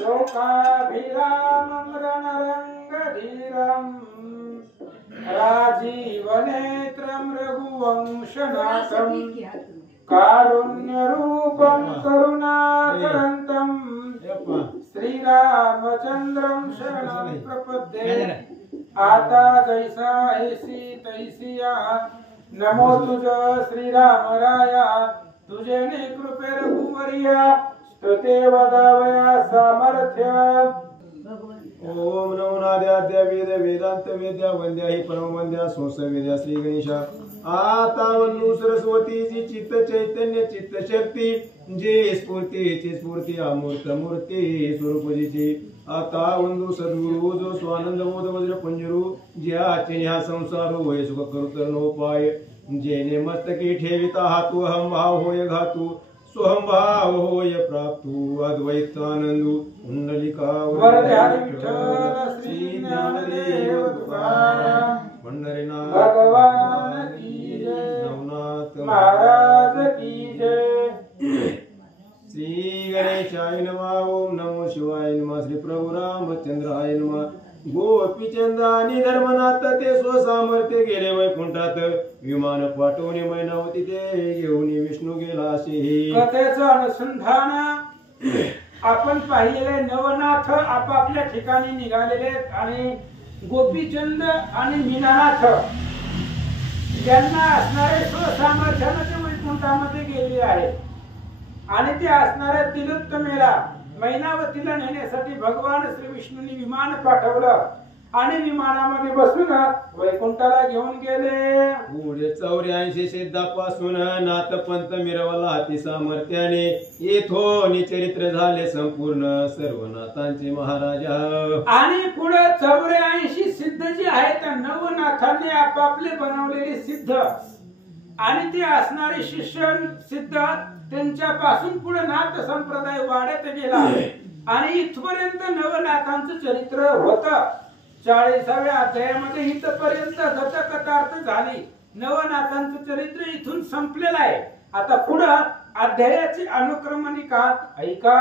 शोकाभिरामं रणरङ्गधीरं राजीवनेत्रं रघुवंशनाथं कारुण्यरूपं करुणाकरन्तं श्रीरामचन्द्रं शरणं प्रपद्ये आता जैसा ऐसी तैसी या नमो तुझ श्रीरामराया तुझे ने कृपे रघुवरिया स्तुते वदावया सामर्थ्य ओम नमो नाद्याद्या वेद वेदांत वेद्या वंद्या हि परम वंद्या सोस वेद्या श्री गणेशा आता वंदू सरस्वती जी चित्त चैतन्य चित्त शक्ती जे स्फूर्ती अमूर्त मूर्ती स्वरूपजीची आता वंदू सद्गुरु जो स्वानंद मोद वज्र पंजरू ज्याचे ह्या संसार होय सुख करुतरणोपाय जेने मस्तकी ठेविता हातू अहम भाव होय घातू सोहम भाव होय प्राप्तू अद्वैतानंदू कुंडलिका वरदारी विठ्ठल श्री ज्ञानदेव तुकाराम पंढरीनाथ भगवान की जय नवनाथ महाराज की जय श्री गणेशाय नमः ओम नमो शिवाय नमः श्री प्रभु रामचंद्राय नमः गोपीचंदानी धर्मनाथ ते स्वसामर्थ्य गेले वैकुंठात विमान पाठवून मैनावती ते घेऊन विष्णू गेला असे कथेचं अनुसंधान आपण पाहिलेले नवनाथ आपापल्या ठिकाणी निघालेले आणि गोपीचंद आणि मीनानाथ यांना असणारे स्वसामर्थ्याने ते वैकुंठामध्ये गेले आहे आणि ते असणाऱ्या तिलोत्तमेला मैनावतीला नेण्यासाठी भगवान श्री विष्णूंनी विमान पाठवलं आणि विमानामध्ये बसून वैकुंठाला घेऊन गेले पुढे 84 सिद्धापासून नाथपंथ मिरवला अति सामर्थ्याने येथोनी चरित्र झाले संपूर्ण सर्व नाथांचे महाराजा आणि पुढे 84 सिद्ध जे आहेत नवनाथांनी आपापले बनवलेले सिद्ध आणि ते असणारे शिष्य सिद्ध त्यांच्यापासून पुढे नाथ संप्रदाय वाढत गेला आणि इथपर्यंत नवनाथांचं चरित्र होतं 40व्या अध्यायामध्ये इथपर्यंत गतकथार्थ झाली नवनाथांचं चरित्र इथून संपलेलं आहे आता पुढे अध्यायाची अनुक्रमणिका ऐका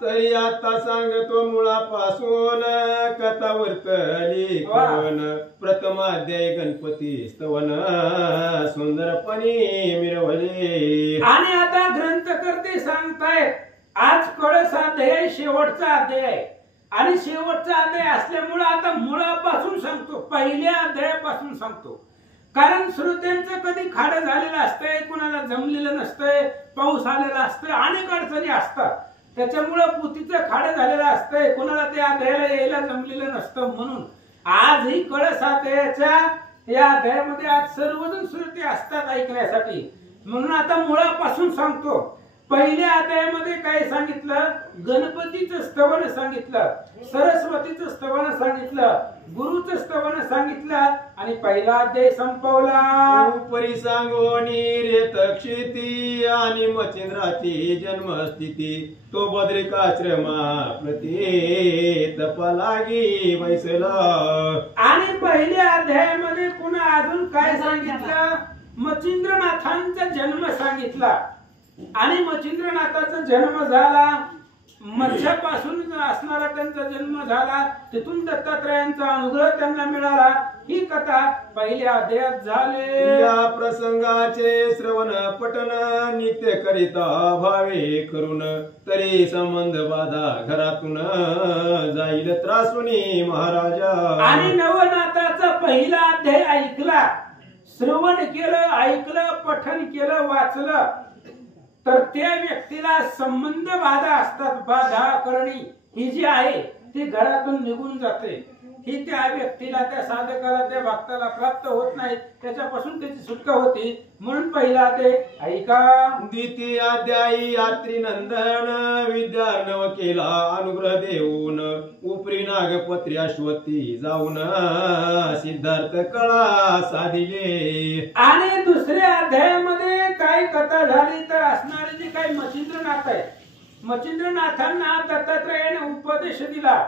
तरी आता सांगतो मुळापासून कथा वर्तली कोण प्रथम अध्याय गणपती स्तवन सुंदरपणे मिरवले आणि आता ग्रंथकर्ते सांगतायत आज कळस अध्याय शेवटचा अध्याय आणि शेवटचा अध्याय असल्यामुळे आता मुळापासून सांगतो पहिल्या अध्यायापासून सांगतो कारण श्रोत्यांचं कधी खाडं झालेलं असतंय कोणाला जमलेलं नसतंय पाऊस आलेला असतोय अनेक अडचणी असतात त्याच्यामुळे पुतीचं खाडं झालेलं असतंय कोणाला ते अध्यायाला यायला जमलेलं नसतं म्हणून आजही कळस अध्यायाच्या या अध्यायामध्ये आज सर्वजण श्रोते असतात ऐकण्यासाठी म्हणून आता मुळापासून सांगतो पहिल्या अध्यायामध्ये काय सांगितलं गणपतीचं स्तवन सांगितलं सरस्वतीचं स्तवन सांगितलं गुरुचं स्तवन सांगितलं आणि पहिला अध्याय संपवला उपरी सांगोनी रेतक्षिती आणि मच्छिंद्राची जन्मस्थिती तो बद्रिकाश्रमा प्रती तपालागी बैसला आणि पहिल्या अध्यायामध्ये पुन्हा अजून काय सांगितलं मच्छिंद्रनाथांचा जन्म सांगितला आणि मच्छिंद्रनाथाचा जन्म झाला मत्स्यापासून असणारा त्यांचा जन्म झाला तिथून दत्तात्रयांचा अनुग्रह त्यांना मिळाला ही कथा पहिल्या अध्यायात झाली या प्रसंगाचे श्रवण पठन नित्य करिता भावे करून तरी संबंध बाधा घरातून जाईल त्रासुनी महाराजा आणि नवनाथाचा पहिला अध्याय ऐकला श्रवण केलं ऐकलं पठन केलं वाचलं तर त्या व्यक्तीला संबंध बाधा असतात बाधा करणी ही जी आहे ती घरातून निघून जाते ही त्या व्यक्तीला त्या साधकाला त्या भक्ताला प्राप्त होत नाही त्याच्यापासून त्याची सुटका होती म्हणून पहिला ते ऐका द्वितीय अध्यायी यात्री नंदन विद्यार्णव केला अनुग्रह देऊन उपरी नागपत्री अश्वती जाऊन सिद्धार्थ कळा साधिले आणि दुसऱ्या अध्यायामध्ये काय कथा झाली तर असणारे जे काही मच्छिंद्रनाथ आहे मच्छिंद्रनाथांना दत्तात्रयाने उपदेश दिला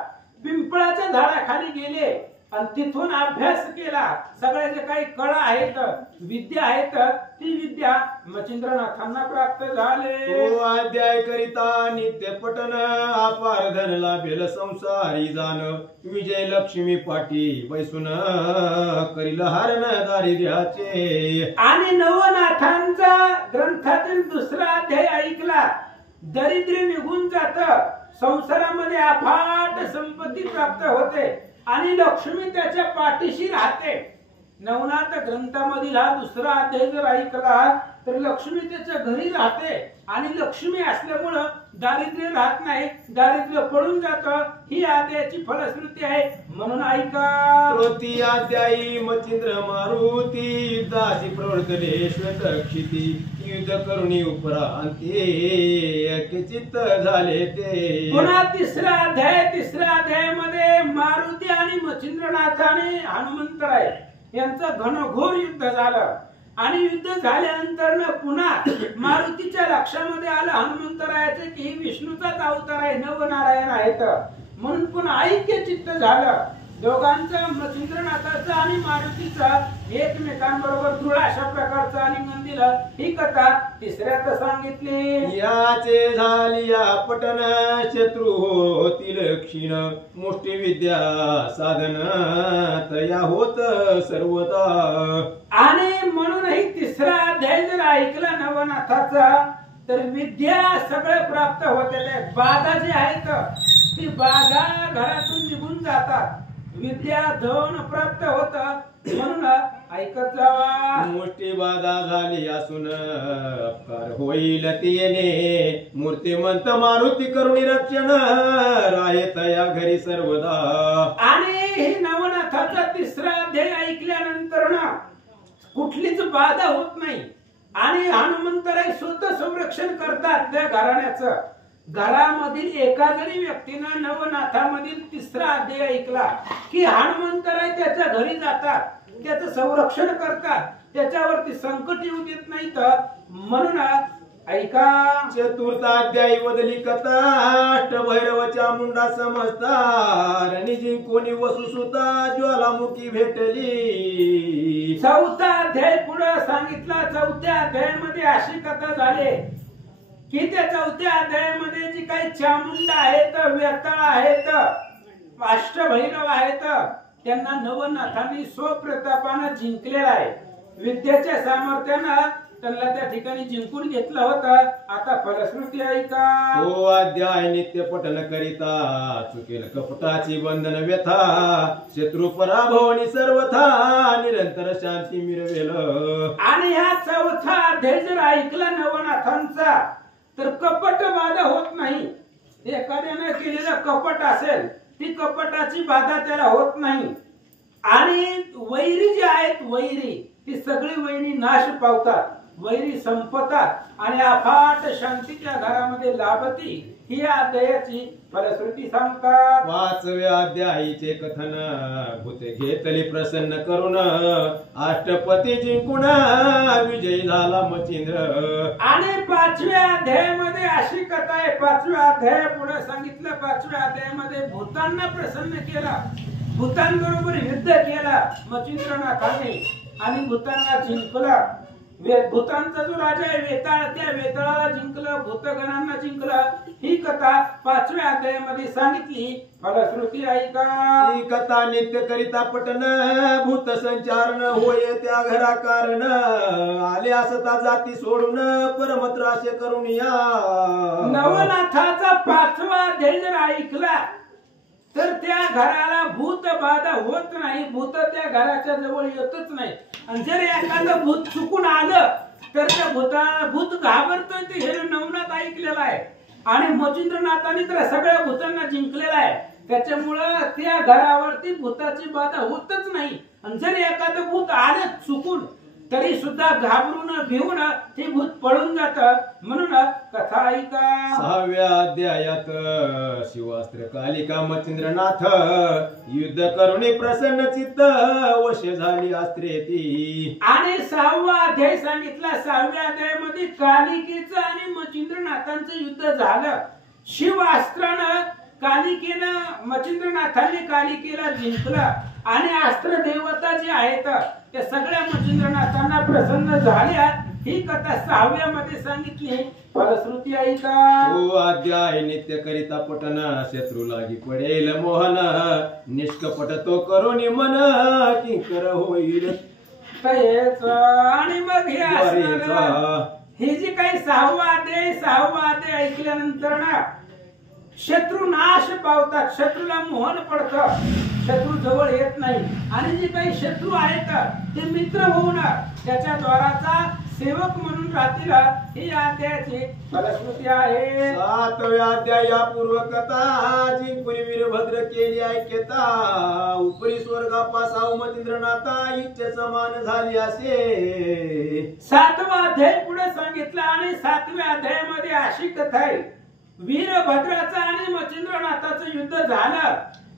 पिंपळाच्या झाडाखाली गेले आणि तिथून अभ्यास केला. सगळ्या जे काही कळा आहेत, विद्या आहेत, ती विद्या मच्छिंद्रनाथांना प्राप्त झाले. तो अध्याय करिता नित्य पठन अपार धन लाभेल संसारी जाण. विजय लक्ष्मी पाठी बैसून करील हरण दारिद्र्याचे. आणि नवनाथांचा ग्रंथातील दुसरा अध्याय ऐकला, दरिद्र निघून जात, संसारामध्ये अफाट संपत्ती प्राप्त होते आणि लक्ष्मी त्याच्या पाठीशी राहते. नवनाथ ग्रंथामधील हा दुसरा अध्याय जर ऐकला तर लक्ष्मी त्याच्या घरी राहते आणि लक्ष्मी असल्यामुळं दारिद्र्य राहत नाही, दारिद्र्य पळून जात. ही अध्यायाची फलश्रुती आहे, म्हणून ऐका. तृतीय अध्यायी मच्छिंद्र मारुती युद्धाची प्रवर्तले श्वेतक्षिती. युद्ध करुणी उपरांती चित्त झाले ते. पुन्हा तिसरा अध्यायामध्ये मारुती आणि मच्छिंद्रनाथाने हनुमंतराय यांचं घनघोर युद्ध झालं. आणि युद्ध झाल्यानंतर पुन्हा मारुतीच्या लक्षामध्ये आलं हनुमंतरायाचे की ही विष्णूचाच अवतार आहे, नवनारायण आहेत, म्हणून पुन्हा ऐक्य चित्त झालं. दोघांचं मच्छिंद्रनाथाचं आणि मारुतीचं एकमेकांबरोबर दृढ अशा प्रकारचं आलिंगन दिलं. ही कथा तिसऱ्यात सांगितली. याचे झाली या पठन शत्रू होतील क्षीण. मुष्टी विद्या साधन तया होत सर्वता. आणि म्हणूनही तिसरा अध्याय जर ऐकला नवनाथाचा तर विद्या सगळे प्राप्त होते. बाधा जी आहेत ती बाधा घरातून निघून जातात, विद्या धन प्राप्त होत. म्हणून ऐकत जावा. मुष्टी बाधा झाली असून अपकार होईल ती येणे. मूर्तिमंत मारुती करुणी रक्षण राहे तया घरी सर्वदा. आणि हे नवनाथाचा तिसरा अध्याय ऐकल्यानंतर ना कुठलीच बाधा होत नाही आणि हनुमंतराय स्वतः संरक्षण करतात त्या घराण्याचं. घरामधील एका जरी व्यक्तीनं नवनाथामधील तिसरा अध्याय ऐकला की हनुमंतराय त्याच्या घरी जातात, त्याचं संरक्षण करतात, त्याच्यावरती संकट येऊ देत नाहीत. म्हणून ऐका. चतुर्थाध्यायी बदली कथा अष्टभैरवच्या मुंडा समजता. रणि जिंकोनी वसुसुता ज्वालामुखी भेटली. चौथा अध्याय पुढे सांगितला. चौथ्या अध्यायामध्ये अशी कथा झाली की त्या चौथ्या अध्यायामध्ये जी काही चामुंडा आहेत, वेताळ आहेत, अष्टभैरव आहेत, त्यांना नवनाथांनी स्वप्रतापानं जिंकलेला आहे. विद्येच्या सामर्थ्यानं त्यांना त्या ठिकाणी जिंकून घेतलं होतं. आता फलश्रुती ऐका. तो अध्याय नित्य पठन करिता चुकेल कपटाची बंधन व्यथा. शत्रू पराभवनी सर्वथा निरंतर शांती मिळवेल. आणि ह्या चौथा अध्याय जर ऐकला नवनाथांचा तर कपट बाधा होत नाही. एखाद्याने केलेलं कपट असेल ती कपटाची बाधा त्याला होत नाही. आणि वैरी जी आहेत, वैरी ती सगळी वैरी नाश पावतात, वैरी संपतात आणि अफाट शांती त्या घरामध्ये लाभती. ही अध्यायाची फलश्रुती सांगतात. पाचव्या अध्यायीचे कथन भूते घेतली प्रसन्न करून. अष्टपती जिंकून विजयी झाला मच्छिंद्र. आणि पाचव्या अध्यायामध्ये अशी कथा आहे. पाचव्या अध्याया पुढे सांगितलं. पाचव्या अध्यायामध्ये भूतांना प्रसन्न केला, भूतांबरोबर युद्ध केला मच्छिंद्रनाथाने आणि भूतांना जिंकला. भूतांचा जो राजा आहे वेताळ, त्या वेताळाला जिंकलं, भूतगणांना जिंकलं. ही कथा पाचव्या अध्यायामध्ये सांगितली. फलश्रुती ऐका. ही कथा नित्य करिता पठन भूत संचारण होय त्या घरा कारण. आले असता जाती सोडून परमत्राशे करून या. नवनाथाचा पाचवा अध्याय जर ऐकला तर त्या घराला भूत बाधा होत नाही, भूत त्या घराच्या जवळ येतच नाही. आणि जर एखादं भूत चुकून आलं तर त्या भूत घाबरतोय. ते हे नवनाथ ऐकलेलं आहे आणि मच्छिंद्रनाथाने तर सगळ्या भूतांना जिंकलेलं आहे. त्याच्यामुळं त्या घरावरती भूताची बाधा होतच नाही. आणि जर एखादं भूत आलं चुकून तरी सुद्धा घाबरून भिवून ते भूत पळून जात. म्हणून कथा ऐका. सहाव्या अध्यायात शिवास्त्र कालिका मच्छिंद्रनाथ युद्ध करुणी प्रसन्न चित्त वश झाली अस्त्रे ती. आणि सहावा अध्याय सांगितला. सहाव्या अध्यायामध्ये कालिकेचं आणि मच्छिंद्रनाथांचं युद्ध झालं. शिवास्त्रानं कालिकेनं मच्छिंद्रनाथांनी कालिकेला जिंकलं आणि अस्त्र देवता जी आहेत त्या सगळ्या मच्छिंद्रनाथांना प्रसन्न झाल्या। ही कथा 6व्या मध्ये सांगितली। फलश्रुती ऐका। ओ अध्याय नित्य करिता पठन शत्रू लागी पडेल मोहन निष्कपट तो करून मन किंकर होईल तयेच। आणि मग हे असणार हे जे काही 6वा अध्याय ऐकल्यानंतर ना शत्रू नाश पावतात, शत्रूला मोहन पडतं, शत्रू जवळ येत नाही आणि जे काही शत्रू आहेत ते मित्र होऊन त्याच्या द्वाराचा सेवक म्हणून राहतील। ही अध्यायाची फलश्रुती आहे। 7व्या अध्याय या पूर्व कथा जिंकून वीरभद्र केली ऐक्यता उपरी स्वर्गापासाव मच्छिंद्रनाथा इच्छे समान झाली असे। 7वा अध्याय पुढे सांगितला आणि 7व्या अध्यायामध्ये अशी कथा आहे वीरभद्राचं आणि मच्छिंद्रनाथाचं युद्ध झालं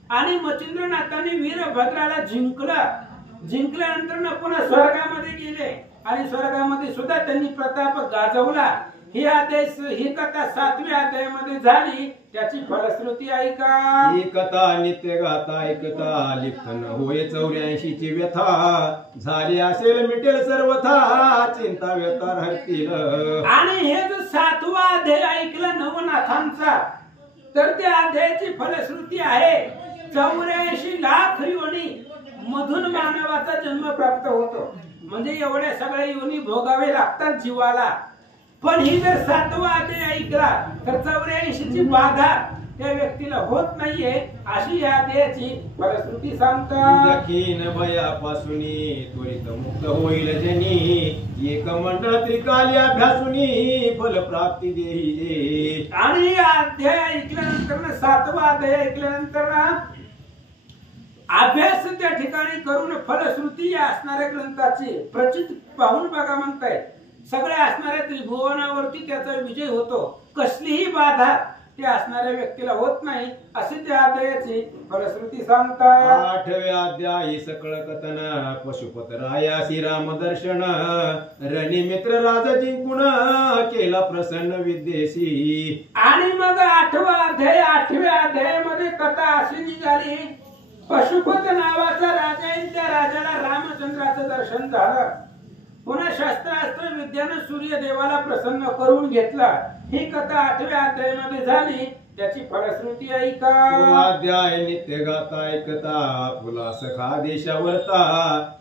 आणि मच्छिंद्रनाथांनी वीरभद्राला जिंकल्यानंतर पुन्हा स्वर्गामध्ये गेले आणि स्वर्गामध्ये सुद्धा त्यांनी प्रताप गाजवला। ही कथा 7व्या अध्यायामध्ये झाली। त्याची फलश्रुती ऐका। ही कथा नित्य गाता ऐकता लिप्तन होय 84 ची व्यथा झाली असेल मिटेल सर्वथा चिंता व्यथा राहतील। आणि हे जो 7वा अध्याय ऐकला नवनाथांचा तर त्या अध्यायाची फलश्रुती आहे 84 लाख योनी मधून मानवाचा जन्म प्राप्त होतो। म्हणजे एवढ्या सगळ्या योनी भोगावे लागतात जीवाला। पण ही जर 7वा अध्याय ऐकला तर 84 ची बाधा त्या व्यक्तीला होत नाहीये अशी या अध्यायाची फलश्रुती सांगतात। दखीन भयापासूनी त्वरित मुक्त होईल जनी एक मंडळ त्रिकाली अभ्यासूनी फल प्राप्ती देई। आणि या अध्याय ऐकल्यानंतर 7वा अध्याय ऐकल्यानंतर अभ्यास त्या ठिकाणी करून फलश्रुती या असणाऱ्या ग्रंथाची प्रचित पाहून बघा म्हणताय सगळ्या असणाऱ्या त्रिभुवनावरती त्याचा विजय होतो, कसलीही बाधा त्या असणाऱ्या व्यक्तीला होत नाही अशी त्या अध्यायाची फलश्रुती सांगतात। 8व्या अध्यायी सकळ कथन पशुपत रायासी राम दर्शन रणी मित्र राजा जिंकून केला प्रसन्न विद्येशी। आणि मग 8वा अध्याय 8व्या अध्यायामध्ये कथा अशी निघाली पशुपत नावाचा राजा आहे त्या राजाला रामचंद्राचं दर्शन झालं। पुन्हा शस्त्रास्त्र विद्याने सूर्यदेवाला प्रसन्न करून घेतला। ही कथा 8व्या अध्यायामध्ये झाली। त्याची फलश्रुती ऐका। अध्याय नित्य गाता ऐकता फुला सखा देशावरता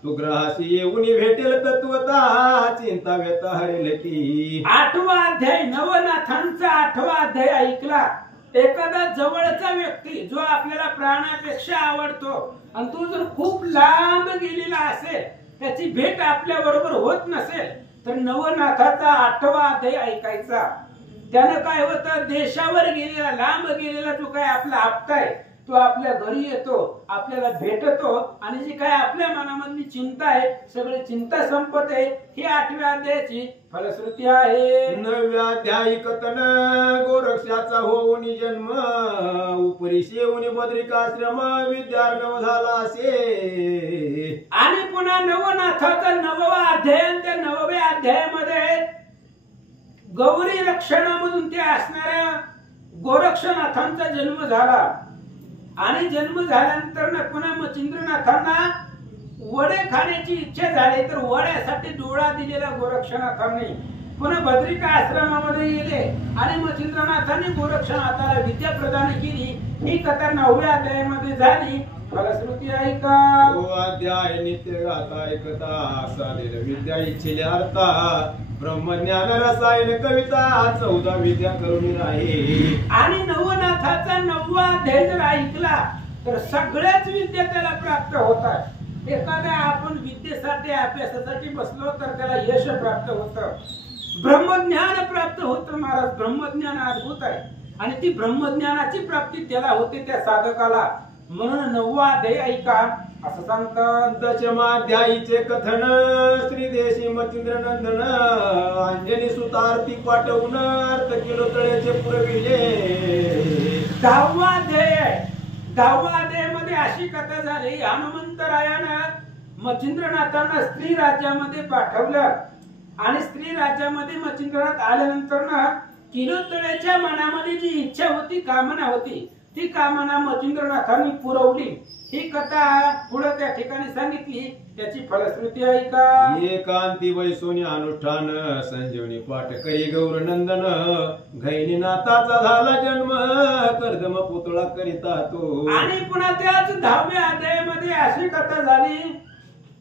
तू ग्रहाशी येऊन भेटेल तत्वता चिंता व्यथा हरेल की। 8वा अध्याय नवनाथांचा 8वा अध्याय ऐकला एखादा जवळचा व्यक्ती जो आपल्याला प्राणापेक्षा आवडतो आणि तो जर खूप लांब गेलेला असेल त्याची भेट आपल्या बरोबर होत नसेल तर नवनाथाचा 8वा अध्याय ऐकायचा। त्याने काय होतं देशावर गेलेला लांब गेलेला जो काय आपला आपटा आहे तो आपल्या घरी येतो, आपल्याला भेटतो आणि जी काय आपल्या मनामधली चिंता आहे सगळी चिंता संपते। ही 8व्या अध्यायाची फलश्रुती आहे। 9व्या अध्यायी कथन गोरक्षाचा होऊन जन्म उपरी येऊन बद्रिकाश्रम विद्यार्णव झाला असे। आणि पुन्हा नवनाथाचा 9वा अध्याय आणि त्या 9व्या अध्यायामध्ये गौरी रक्षणामधून ते असणाऱ्या गोरक्षनाथांचा जन्म झाला आणि जन्म झाल्यानंतर पुन्हा मच्छिंद्रनाथांना वडे खाण्याची इच्छा झाली तर वड्यासाठी डोळा दिलेला गोरक्षनाथांनी पुन्हा बद्रिका आश्रमामध्ये गेले आणि मच्छिंद्रनाथांनी गोरक्षनाथाला विद्या प्रदान केली। ही कथा 9व्या अध्यायामध्ये झाली। फलश्रुती ऐका। अध्याय नित्य गाता ऐकता सालेल विद्या इच्छेल्या अर्था ब्रह्मज्ञान रसायन कविता 14 विद्या करून राही। आणि नवनाथाचा 9वा अध्याय जर ऐकला तर सगळ्याच विद्या त्याला प्राप्त होतात। एखाद्या आपण विद्येसाठी अभ्यासासाठी बसलो तर त्याला यश प्राप्त होतं, ब्रह्मज्ञान प्राप्त होतं। महाराज ब्रह्मज्ञान अद्भुत आहे आणि ती ब्रह्मज्ञानाची प्राप्ती त्याला होते त्या साधकाला। म्हणून 9वा अध्याय ऐका असं सांगतात। 10माध्यायीचे कथन श्री देशी मच्छिंद्र नंदन अंजनी सुतार्थी पाठवून अर्थ किलो तळ्याचे पुरविले। 10वा अध्याय 10वा अध्यायामध्ये अशी कथा झाली हनुमंतरायानं मच्छिंद्रनाथांना स्त्री राज्यामध्ये पाठवलं आणि स्त्री राज्यामध्ये मच्छिंद्रनाथ आल्यानंतर किलो तळ्याच्या मनामध्ये जी इच्छा होती कामना होती ती कामना मच्छिंद्रनाथांनी पुरवली. ही कथा पुढे त्या ठिकाणी सांगितली. त्याची फलश्रुती ऐका. एकांती वैसोनी अनुष्ठान संजीवनी पाठ करी गौरनंदन घैनी नाथाचा झाला जन्म कर्दम पुतळा करिता तो. आणि पुन्हा त्याच 10व्या अध्यायामध्ये अशी कथा झाली.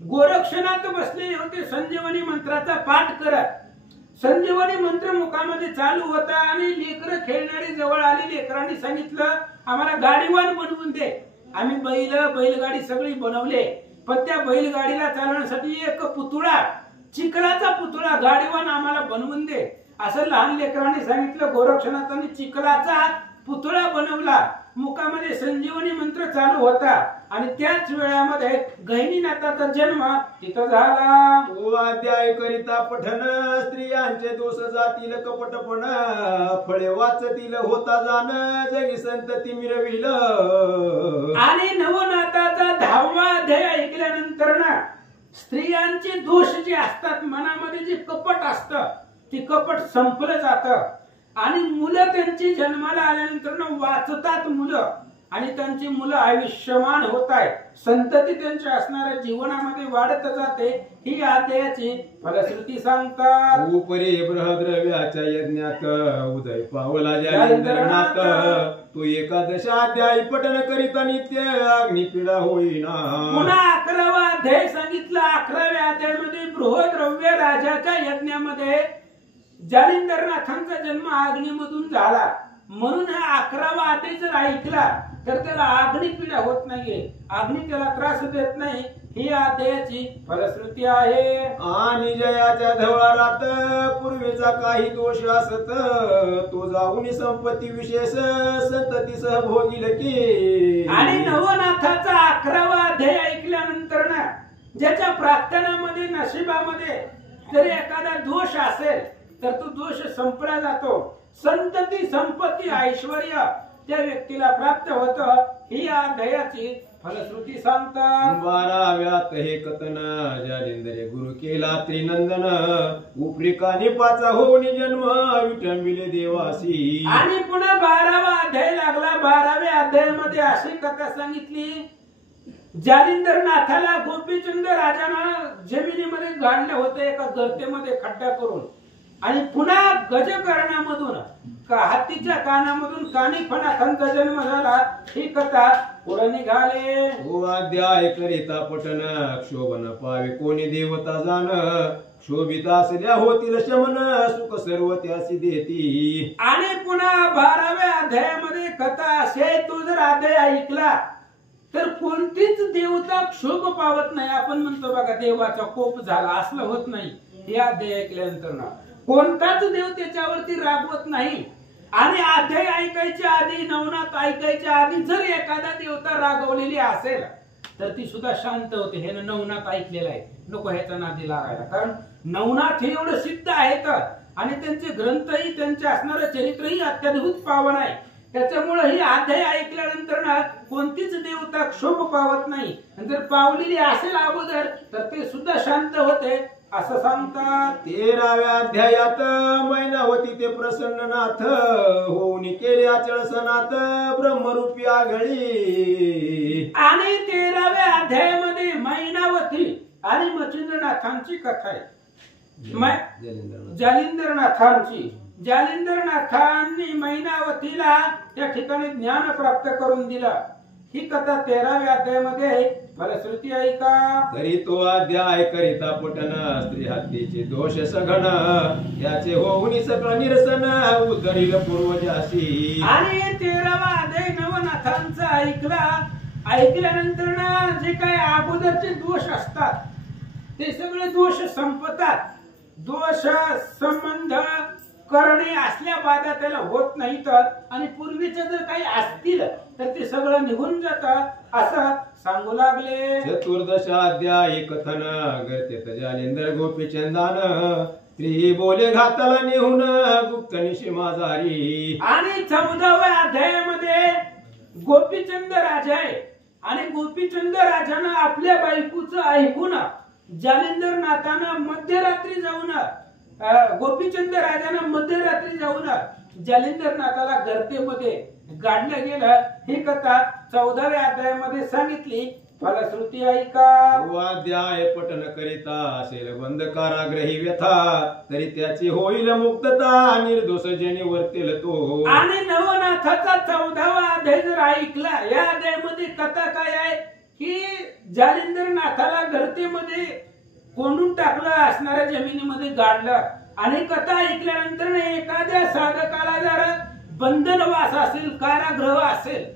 गोरक्षनाथ बसलेले होते संजीवनी मंत्राचा पाठ करत. संजीवनी मंत्र मुखामध्ये चालू होता आणि लेकरं खेळणारी जवळ आली. लेकरांनी सांगितलं आम्हाला गाडीवान बनवून दे. आम्ही बैलगाडी सगळी बनवले, पण त्या बैलगाडीला चालवण्यासाठी एक पुतळा, चिखलाचा पुतळा गाडीवान आम्हाला बनवून दे असं लहान लेकरांनी सांगितलं. गोरक्षनाथांनी चिखलाचा पुतळा बनवला. मुखामध्ये संजीवनी मंत्र चालू होता आणि त्याच वेळामध्ये गहिनीनाथाचा जन्म तिथं झाला. तो अध्याय करिता पठन स्त्रियांचे दोष जातील कपटपण फळे वाचतील होता जाण जगी संतती मिरविल. आणि नवनाथाचा 10वा अध्याय ऐकल्यानंतर ना स्त्रियांचे दोष जे असतात, मनामध्ये जे कपट असतं ते कपट संपलं जातं. आणि मुलं त्यांची जन्माला आल्यानंतर वाचतात मुलं आणि त्यांची मुलं आयुष्यमान होत आहे. संतती त्यांच्या असणाऱ्या जीवनामध्ये वाढत जाते. ही अध्यायाची फलश्रुती सांगतात. उपरी बृहद्रव्याच्या यज्ञात उदय पावला जालिंद्रनाथ तो एकादश अध्याय पठन करिता नित्य अग्निपीडा होईना. पुन्हा 11वा अध्याय सांगितलं. 11व्या अध्यायामध्ये बृहद्रव्य राजाच्या यज्ञामध्ये जालिंदरनाथांचा जन्म अग्नीमधून झाला. म्हणून हा 11वा अध्याय जर ऐकला तर त्याला अग्निपीडा होत नाहीये, अग्नी त्याला त्रास देत नाही. ही अध्यायाची फलश्रुती आहे. आणि जयाच्या धवळात पूर्वीचा काही दोष असत तो जाऊन संपत्ती विशेष संततीसह भोगील की. आणि नवनाथाचा 11वा अध्याय ऐकल्यानंतर ना ज्याच्या प्रार्थनामध्ये नशिबामध्ये जर एखादा दोष असेल तर तो दोष संपला जातो. संतती संपत्ती ऐश्वर त्या व्यक्तीला प्राप्त होत. ही अध्यायाची फलश्रुती सांगतात. 12व्यात हे कथन जालिंदरे गुरु केला त्रिनंदन उपरिकानी पाचा होऊन जन्म विटंबिले देवासी. आणि पुन्हा 12वा अध्याय लागला. 12व्या अध्यायामध्ये अशी कथा सांगितली. जालिंदरनाथाला गोपीचंद राजानं जमिनीमध्ये गाडलं होतं एका गर्तेमध्ये खड्डा करून. आणि पुन्हा गजकर्णामधून हत्तीच्या कानामधून कानिफनाथांचा जन्म झाला. ही कथा पुढे निघाले. ओ अध्याय करिता पठन क्षोभन पावे कोणी देवता जाण शोभित असल्या होतील शमन सुख सर्व त्यासी देती. आणि पुन्हा 12व्या अध्यायामध्ये कथा असे. तो जर अध्याय ऐकला तर कोणतीच देवता क्षोभ पावत नाही. आपण म्हणतो बघा देवाचा कोप झाला, असलं होत नाही. हे अध्याय ऐकल्यानंतर ना कोणताच देव त्याच्यावरती रागवत नाही. आणि अध्याय ऐकायच्या आधी, नवनाथ ऐकायच्या आधी जर एखादा देवता रागवलेली असेल तर ती सुद्धा शांत होते. हे नवनाथ ऐकलेलं आहे, नको ह्याच्या नादी लागायला. कारण नवनाथ हे एवढं सिद्ध आहेत आणि त्यांचे ग्रंथही, त्यांचे असणारं चरित्रही अत्याद्भुत पावन आहे. त्याच्यामुळे ही अध्याय ऐकल्यानंतर ना कोणतीच देवता क्षोभ पावत नाही. जर पावलेली असेल अगोदर तर ते सुद्धा शांत होते असं सांगतात. 13व्या अध्यायात मैनावती ते प्रसन्ननाथ होऊन केले अचळ सनात ब्रह्मरूपी आघळी. आणि 13व्या अध्यायामध्ये मैनावती आणि मच्छिंद्रनाथांची कथा आहे. जालिंदरनाथांची. जालिंदरनाथांनी मैनावतीला त्या ठिकाणी ज्ञान प्राप्त करून दिलं. ही कथा 13व्या अध्यायामध्ये फलश्रुती ऐका. तरी तो अध्याय करिता पठन स्त्री हत्तीचे दोष सघन याचे होऊन सगळं निरसन उद्धरील पूर्वजासी. आणि 13वा अध्याय नवनाथांचा ऐकला. ऐकल्यानंतर ना जे काही अगोदरचे दोष असतात ते सगळे दोष संपतात. दोष संबंध करणे असल्या बाधा त्याला होत नाहीत. आणि पूर्वीचे जर काही असतील तर ते सगळं निघून जातं असं सांगू लागले. चतुर्दश अध्याय कथन गर्तेत जालिंदर गोपीचंदान स्त्री बोले घाताला नेहून गुप्त निशी माझारी. आणि 14व्या अध्यायामध्ये गोपीचंद राजा आहे आणि गोपीचंद राजानं आपल्या बायकोचं ऐकून जालिंदरनाथानं मध्यरात्री जाऊन गोपीचंद राजानं मध्यरात्री जाऊन जालिंदरनाथाला गर्तेमध्ये गाडलं गेलं, ही कथा 14व्या अध्यायामध्ये सांगितली. फलश्रुती ऐका. अध्याय पठन करिता असेल बंद काराग्रही व्यथा, तरी त्याची होईल मुक्तता, निर्दोष जेणे वर्तेल तो. आणि नवनाथाचा 14वा अध्याय जर ऐकला, या अध्यायामध्ये कथा काय आहे की जालिंदरनाथाला गर्तेमध्ये कोंडून टाकलं, असणाऱ्या जमिनीमध्ये गाडलं. आणि कथा ऐकल्यानंतर एखाद्या साधकाला जर बंधनवास असेल, कारागृह असेल,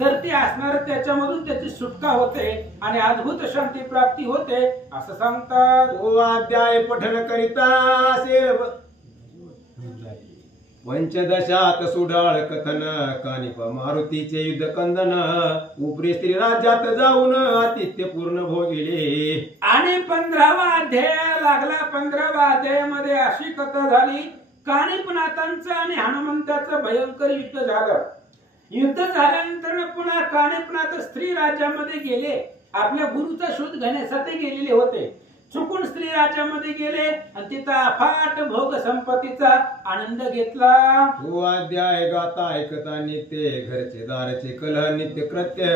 तर ते असणार त्याच्यामधून त्याची सुटका होते आणि अद्भुत शांती प्राप्ती होते असं सांगतात. तो अध्याय पठन करिता असेल पंचदशात सुडाळ कथन, कानिप मारुतीचे युद्ध कंदन, उपरी स्त्री राज्यात जाऊन आतिथ्य पूर्ण भोगिले. आणि 15वा अध्याय लागला. 15व्या अध्यायामध्ये अशी कथा झाली, कानिपनाथांचं आणि हनुमंताचं भयंकर युद्ध झालं. युद्ध झाल्यानंतर पुन्हा कानिपनाथ स्त्री राज्यामध्ये गेले. आपल्या गुरुचा शोध घेण्यासाठी गेलेले होते. चुकून स्त्री राज्यामध्ये गेले आणि तिथं अफाट भोग संपत्तीचा आनंद घेतला. तो अध्याय गाता ऐकता नित्य, घरचे दारचे कलह नित्य कृत्य,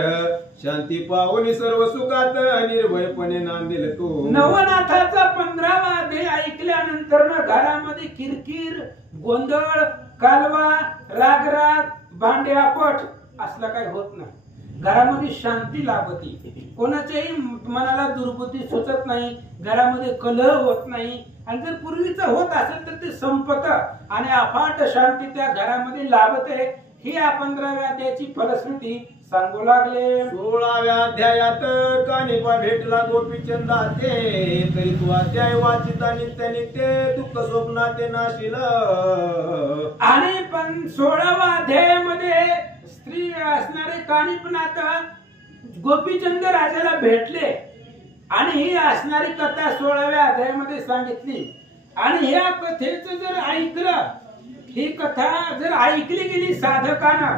शांती पावली सर्व सुखात, निर्भयपणे नांदेल तो. नवनाथाचा 15वा अध्याय ऐकल्यानंतर घरामध्ये किरकिर, गोंधळ, कालवा, रागराग, भांड्यापट असला काही होत नाही. घरामध्ये शांती लाभती, कोणाच्याही मनाला दुर्बुद्धी सुचत नाही, घरामध्ये कलह होत नाही. आणि जर पूर्वीच होत असेल तर ते संपत आणि अफाट शांती त्या घरामध्ये लाभते. ही या 15व्या अध्यायाची फलश्रुती सांगू लागले. 16व्या अध्यायात कानिपा भेटला गोपीचंदाते, तरी तू अध्याय वाचिता नित्य नित्य, दुःख स्वप्नाते नाशिल. आणि 16व्या अध्यायामध्ये स्त्री असणारे कानिपनाथ गोपीचंद राजाला भेटले आणि ही असणारी कथा 16व्या अध्यायामध्ये सांगितली. आणि ह्या कथेचं जर ऐकलं, ही कथा जर ऐकली गेली साधकांना,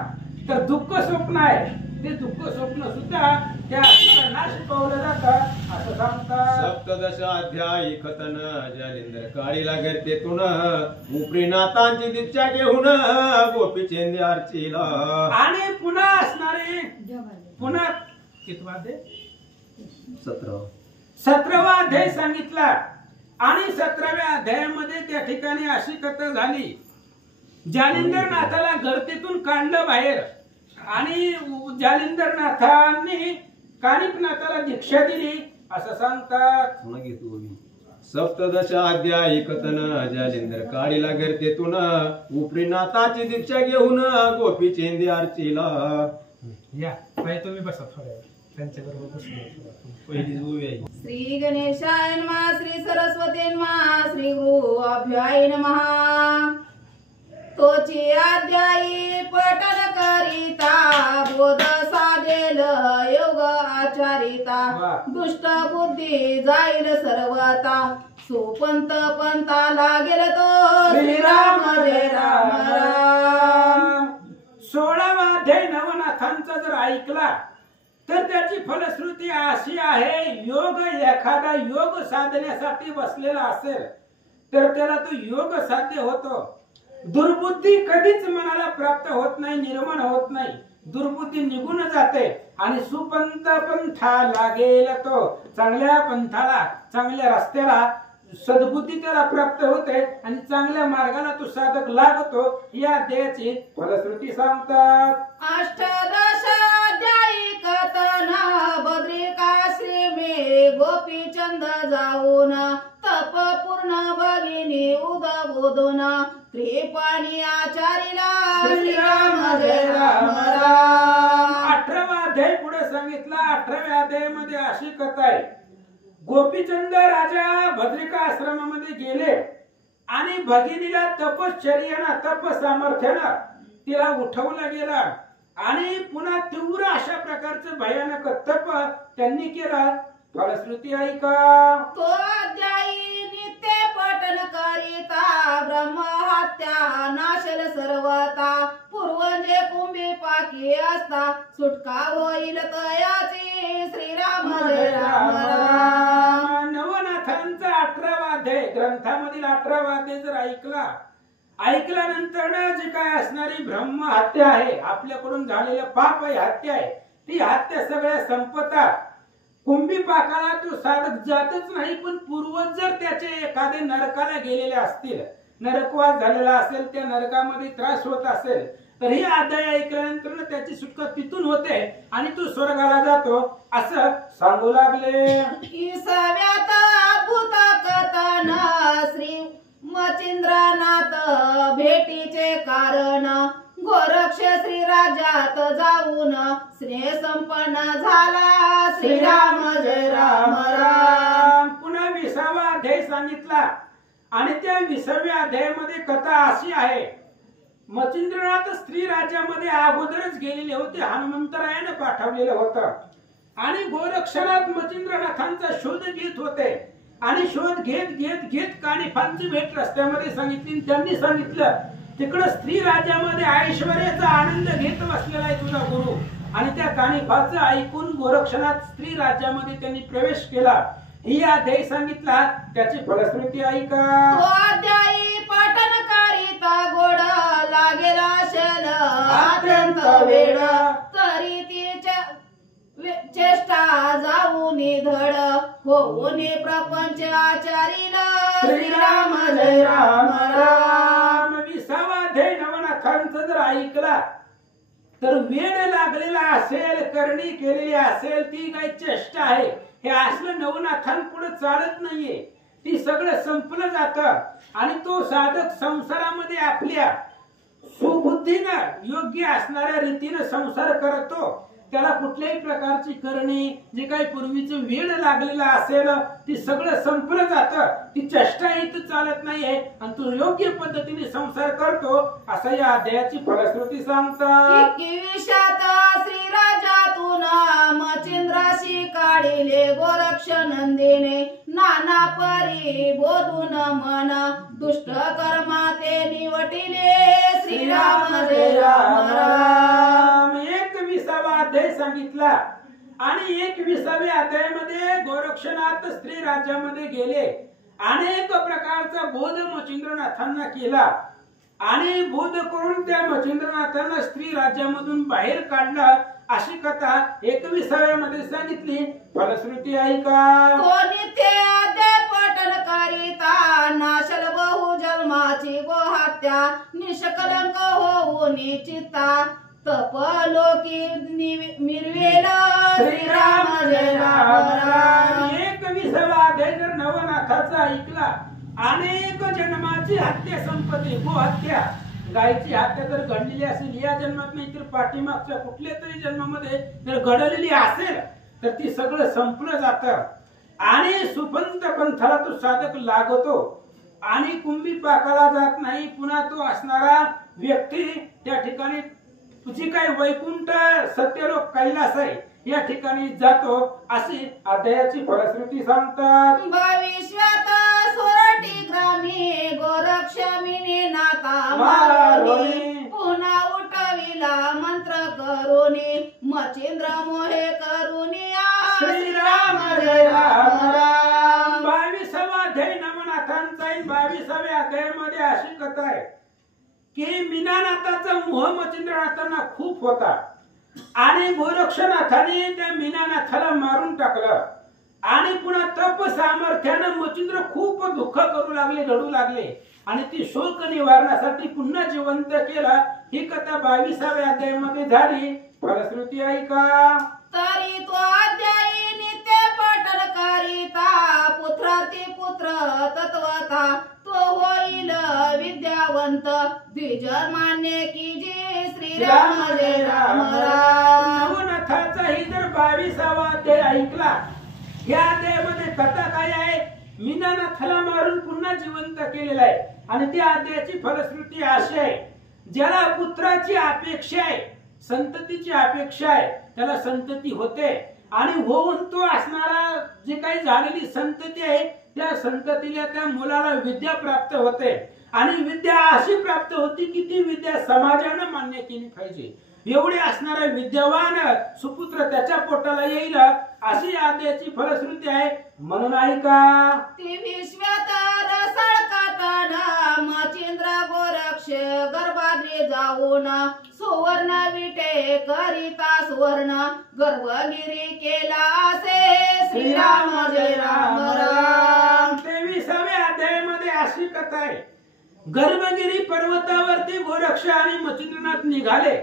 तर दुःख स्वप्न आहे ते दुःख स्वप्न सुद्धा त्या नाश पावलं जातं असं सांगतात. सप्तदश अध्यायी कथन, जालिंदर काळीला गर्तेतून, उपरी नाथांची दीक्षा घेऊन गोपीचंद आरचीला. आणि पुन्हा असणारे पुन्हा कितवा अध्याय? 17वा अध्याय सांगितला. आणि 17व्या अध्यायामध्ये त्या ठिकाणी अशी कथा झाली, जालिंदरनाथाला गर्तेतून काढलं बाहेर आणि जालिंदरनाथांनी कानिपनाथाला दीक्षा दिली असं सांगतात. सप्तदश अध्यायी कथन, जालिंदर काळीला गर्तेतून, उपरी नाथाची दीक्षा घेऊन गोपीचंद आरचीला. या पाय तुम्ही बसा थोड्या त्यांच्या बरोबर पहिली श्री गणेशाय नमः, श्री सरस्वती नमः, श्री गुरु अभ्याय नमः. तोची अध्यायी पठन करिता, बोध साधेल योग आचारिता, दुष्ट बुद्धी जाईल सर्वता, सुपंत पंथा लागेल तो, श्रीराम जय राम राम. 16वा अध्याय नवनाथांचा जर ऐकला तर त्याची फलश्रुती अशी आहे, योग एखादा योग साधण्यासाठी बसलेला असेल तर त्याला तो योग साध्य होतो. दुर्बुद्धी कधीच मनाला प्राप्त होत नाही, निर्माण होत नाही. दुर्बुद्धी निघून जाते आणि सुपंथ पंथा लागेल तो, चांगल्या पंथाला, चांगल्या रस्त्याला सद्बुद्धी त्याला प्राप्त होते आणि चांगल्या मार्गाला तो साधक लागतो. या अध्यायाची फलश्रुती सांगतात. अष्टदश अध्यायी कथन, बद्रिकाश्री मे गोपीचंद जाऊन, तप पूर्ण भगिनी उदबोधून, त्रिपाणी आचारीला, श्रीराम जय राम राम. 18वा अध्याय पुढे सांगितला. 18व्या अध्यायामध्ये अशी कथा आहे, गोपीचंद राजा भद्रिका आश्रमामध्ये गेले आणि भगिनीला तपश्चर्यानं, तप सामर्थ्यानं तिला उठवलं गेलं आणि पुन्हा तीव्र अशा प्रकारचं भयानक तप त्यांनी केलं. फलश्रुती ऐका. तो अध्यायी नित्य पठन करिता, ब्रह्महत्या नाशल सर्वता, पूर्वजे कुंभी पाकी असता, सुटका होईल तयाची, श्रीराम जय राम राम. नवनाथांचा 18वा अध्याय ग्रंथामधील 18वा अध्याय जर ऐकला ऐकल्यानंतर जे काय असणारी ब्रह्म हत्या आहे, आपल्याकडून झालेलं पाप आहे, हत्या आहे, ती हत्या सगळ्या संपतात. कुंभीपाकाला तो साधक जातच नाही, पण पूर्वज जर त्याचे एखादे नरकाला गेलेले असतील, नरकवास झालेला असेल, त्या नरकामध्ये त्रास होत असेल, तर ही अध्याय ऐकल्यानंतर त्याची सुटका तिथून होते आणि तो स्वर्गाला जातो असं सांगू लागले. ईसाव्यात अद्भुत कथन श्री मचिंद्रनाथ भेटीचे कारण गोरक्ष श्री राज्यात जाऊन स्नेह संपन्न झाला. श्रीराम जय राम राम. पुन्हा 20वा अध्याय सांगितला आणि त्या 20व्या अध्यायामध्ये कथा अशी आहे. मचिंद्रनाथ स्त्री राज्यामध्ये अगोदरच गेलेले होते, हनुमंतरायाने पाठवलेलं होतं आणि गोरक्षनाथ मचिंद्रनाथांचा शोध घेत होते आणि शोध घेत घेत घेत कानिफांची भेट रस्त्यामध्ये सांगितली. त्यांनी सांगितलं तिकडं स्त्री राज्यामध्ये ऐश्वर्याचा आनंद घेत बसलेला आहे तुझा गुरु. आणि त्या कानिफाचं ऐकून गोरक्षनाथ स्त्री राज्यामध्ये त्यांनी प्रवेश केला. ही अध्याय सांगितला, त्याची फलश्रुती ऐका. तो अध्यायी पठन करीता गोड लागेला शेल अत्यंत वेळ तरी तिच्या चेष्टा जाऊन धड होऊन प्रपंच आचारीला. श्रीराम जय राम राम. 20वा अध्याय नवनाथांचा जर ऐकला तर वेळ लागलेला असेल, करणी केलेली असेल, ती काही चेष्टा आहे, हे असलं नवनाथांपुढे चालत नाहीये. ती सगळं संपलं जातं आणि तो साधक संसारामध्ये आपल्या सुबुद्धीनं योग्य असणाऱ्या रीतीने संसार करतो. त्याला कुठल्याही प्रकारची करणी जे काही पूर्वीचं वेळ लागलेला असेल ती सगळं संपलं जातं. ती चेष्टा इथं चालत नाहीये आणि तो योग्य पद्धतीने संसार करतो असं या अध्यायाची फलश्रुती सांगतात. 21व्यात श्रीराजातून मचिंद्राशी काढिले गोरक्ष नंदीने नाना परी बोधून मन दुष्ट कर्मा ते निवटिले. श्रीराम जय राम राम. 21वा अध्याय सांगितला आणि 21व्या अध्यायामध्ये गोरक्षनाथ स्त्री राज्यामध्ये गेले. अनेक प्रकारचा बोध मचिंद्रनाथांना केला आणि बोध करून त्या मचिंद्रनाथांना स्त्री राज्यामधून बाहेर काढला. अशी कथा 21व्या मध्ये सांगितली. फलश्रुती ऐका. तो नित्य अध्याय पठन करीता नाशल बहु जन्माची गोहत्या निष्कलंक होऊन चित्ता तप लोकी मिरवेल. श्रीराम जय राम राम. 21वा अध्याय जर नवनाथाचा ऐकला, अनेक जन्माची हत्या संपत्ती, गोहत्या, गायची हत्या जर घडलेली असेल या जन्मात नाही तर पाठीमागच्या कुठल्या तरी जन्मामध्ये जर घडलेली असेल तर ती सगळं संपलं जातं आणि सुपंत पंथाला तो साधक लागतो आणि कुंभीपाकाला जात नाही. पुन्हा तो असणारा व्यक्ती त्या ठिकाणी जी काही वैकुंठ सत्यलोक कैलास आहे या ठिकाणी जातो अशी अध्यायाची फलश्रुती सांगतात. 22व्यात सोरठी ग्रामी गोरक्षमिनी नाथा मारोनी पुन्हा उठविला मंत्र करुनी मचिंद्र मोहे करुनी. श्रीराम जय राम राम. 22वा अध्याय नवनाथांचा आहे. 22व्या अध्यायामध्ये अशी कथा आहे की मीनानाथाचा मोह मचिंद्रनाथांना खूप होता आणि गोरक्षनाथाने त्या मीनानाथाला मारून टाकलं आणि पुन्हा तप सामर्थ्यानं मचिंद्र खूप दुःख करू लागले, रडू लागले आणि ती शोक निवारणासाठी पुन्हा जिवंत केला. ही कथा 22व्या अध्यायामध्ये झाली. फलश्रुती ऐका. तरी तो अध्यायी नित्य पठन करीता पुत्राती पुत्र तत्वता तो होईल विद्यावंत द्विज मान्य की जे. श्रीराम जय राम राम. नवनाथाचा ही जर 22वा अध्याय ऐकला, या अध्यायामध्ये कथा काय आहे, मीनानाथाला मारून पुन्हा जिवंत केलेला आहे आणि त्या अध्यायाची फलश्रुती अशी आहे, ज्याला पुत्राची अपेक्षा आहे, संततीची अपेक्षा आहे, त्याला संतती होते आणि होऊन तो असणारा जे काही झालेली संतती आहे त्या संततीला त्या मुलाला विद्या प्राप्त होते आणि विद्या अशी प्राप्त होती की ती विद्या समाजाने मान्य केली पाहिजे. एवढे असणारा विद्यावान सुपुत्र त्याच्या पोटाला येईल अशी अध्यायाची फलश्रुती आहे. म्हणून ऐका. 23व्यात रसाळ कथन मचिंद्र गोरक्ष गोरक्ष गर्भाद्री जाऊन सुवर्ण विटे करिता सुवर्ण गर्भगिरी केला असे श्रीराम जय राम राम. 23व्या अध्यायामध्ये अशी कथा आहे. गर्भगिरी पर्वतावरती गोरक्ष आणि मच्छिंद्रनाथ निघाले,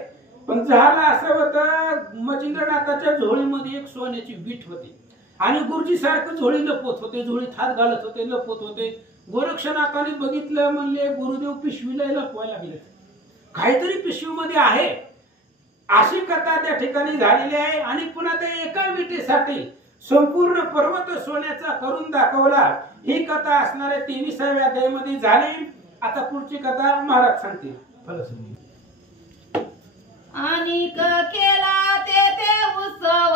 पण झालं असं होतं, मच्छिंद्रनाथाच्या झोळीमध्ये एक सोन्याची वीट होती आणि गुरुजी सारखं झोळी लपवत होते, झोळीत हात घालत होते, लपवत होते. गोरक्षनाथाने बघितलं, म्हणले गुरुदेव पिशवीला लपवायला लागले, काहीतरी पिशवीमध्ये आहे. अशी कथा त्या ठिकाणी झालेली आहे. आणि पुन्हा त्या एका विटेसाठी संपूर्ण पर्वत सोन्याचा करून दाखवला. ही कथा असणाऱ्या 23व्या अध्यायामध्ये झाली. आता पुढची कथा महाराज सांगतील. आणि केला ते उत्सव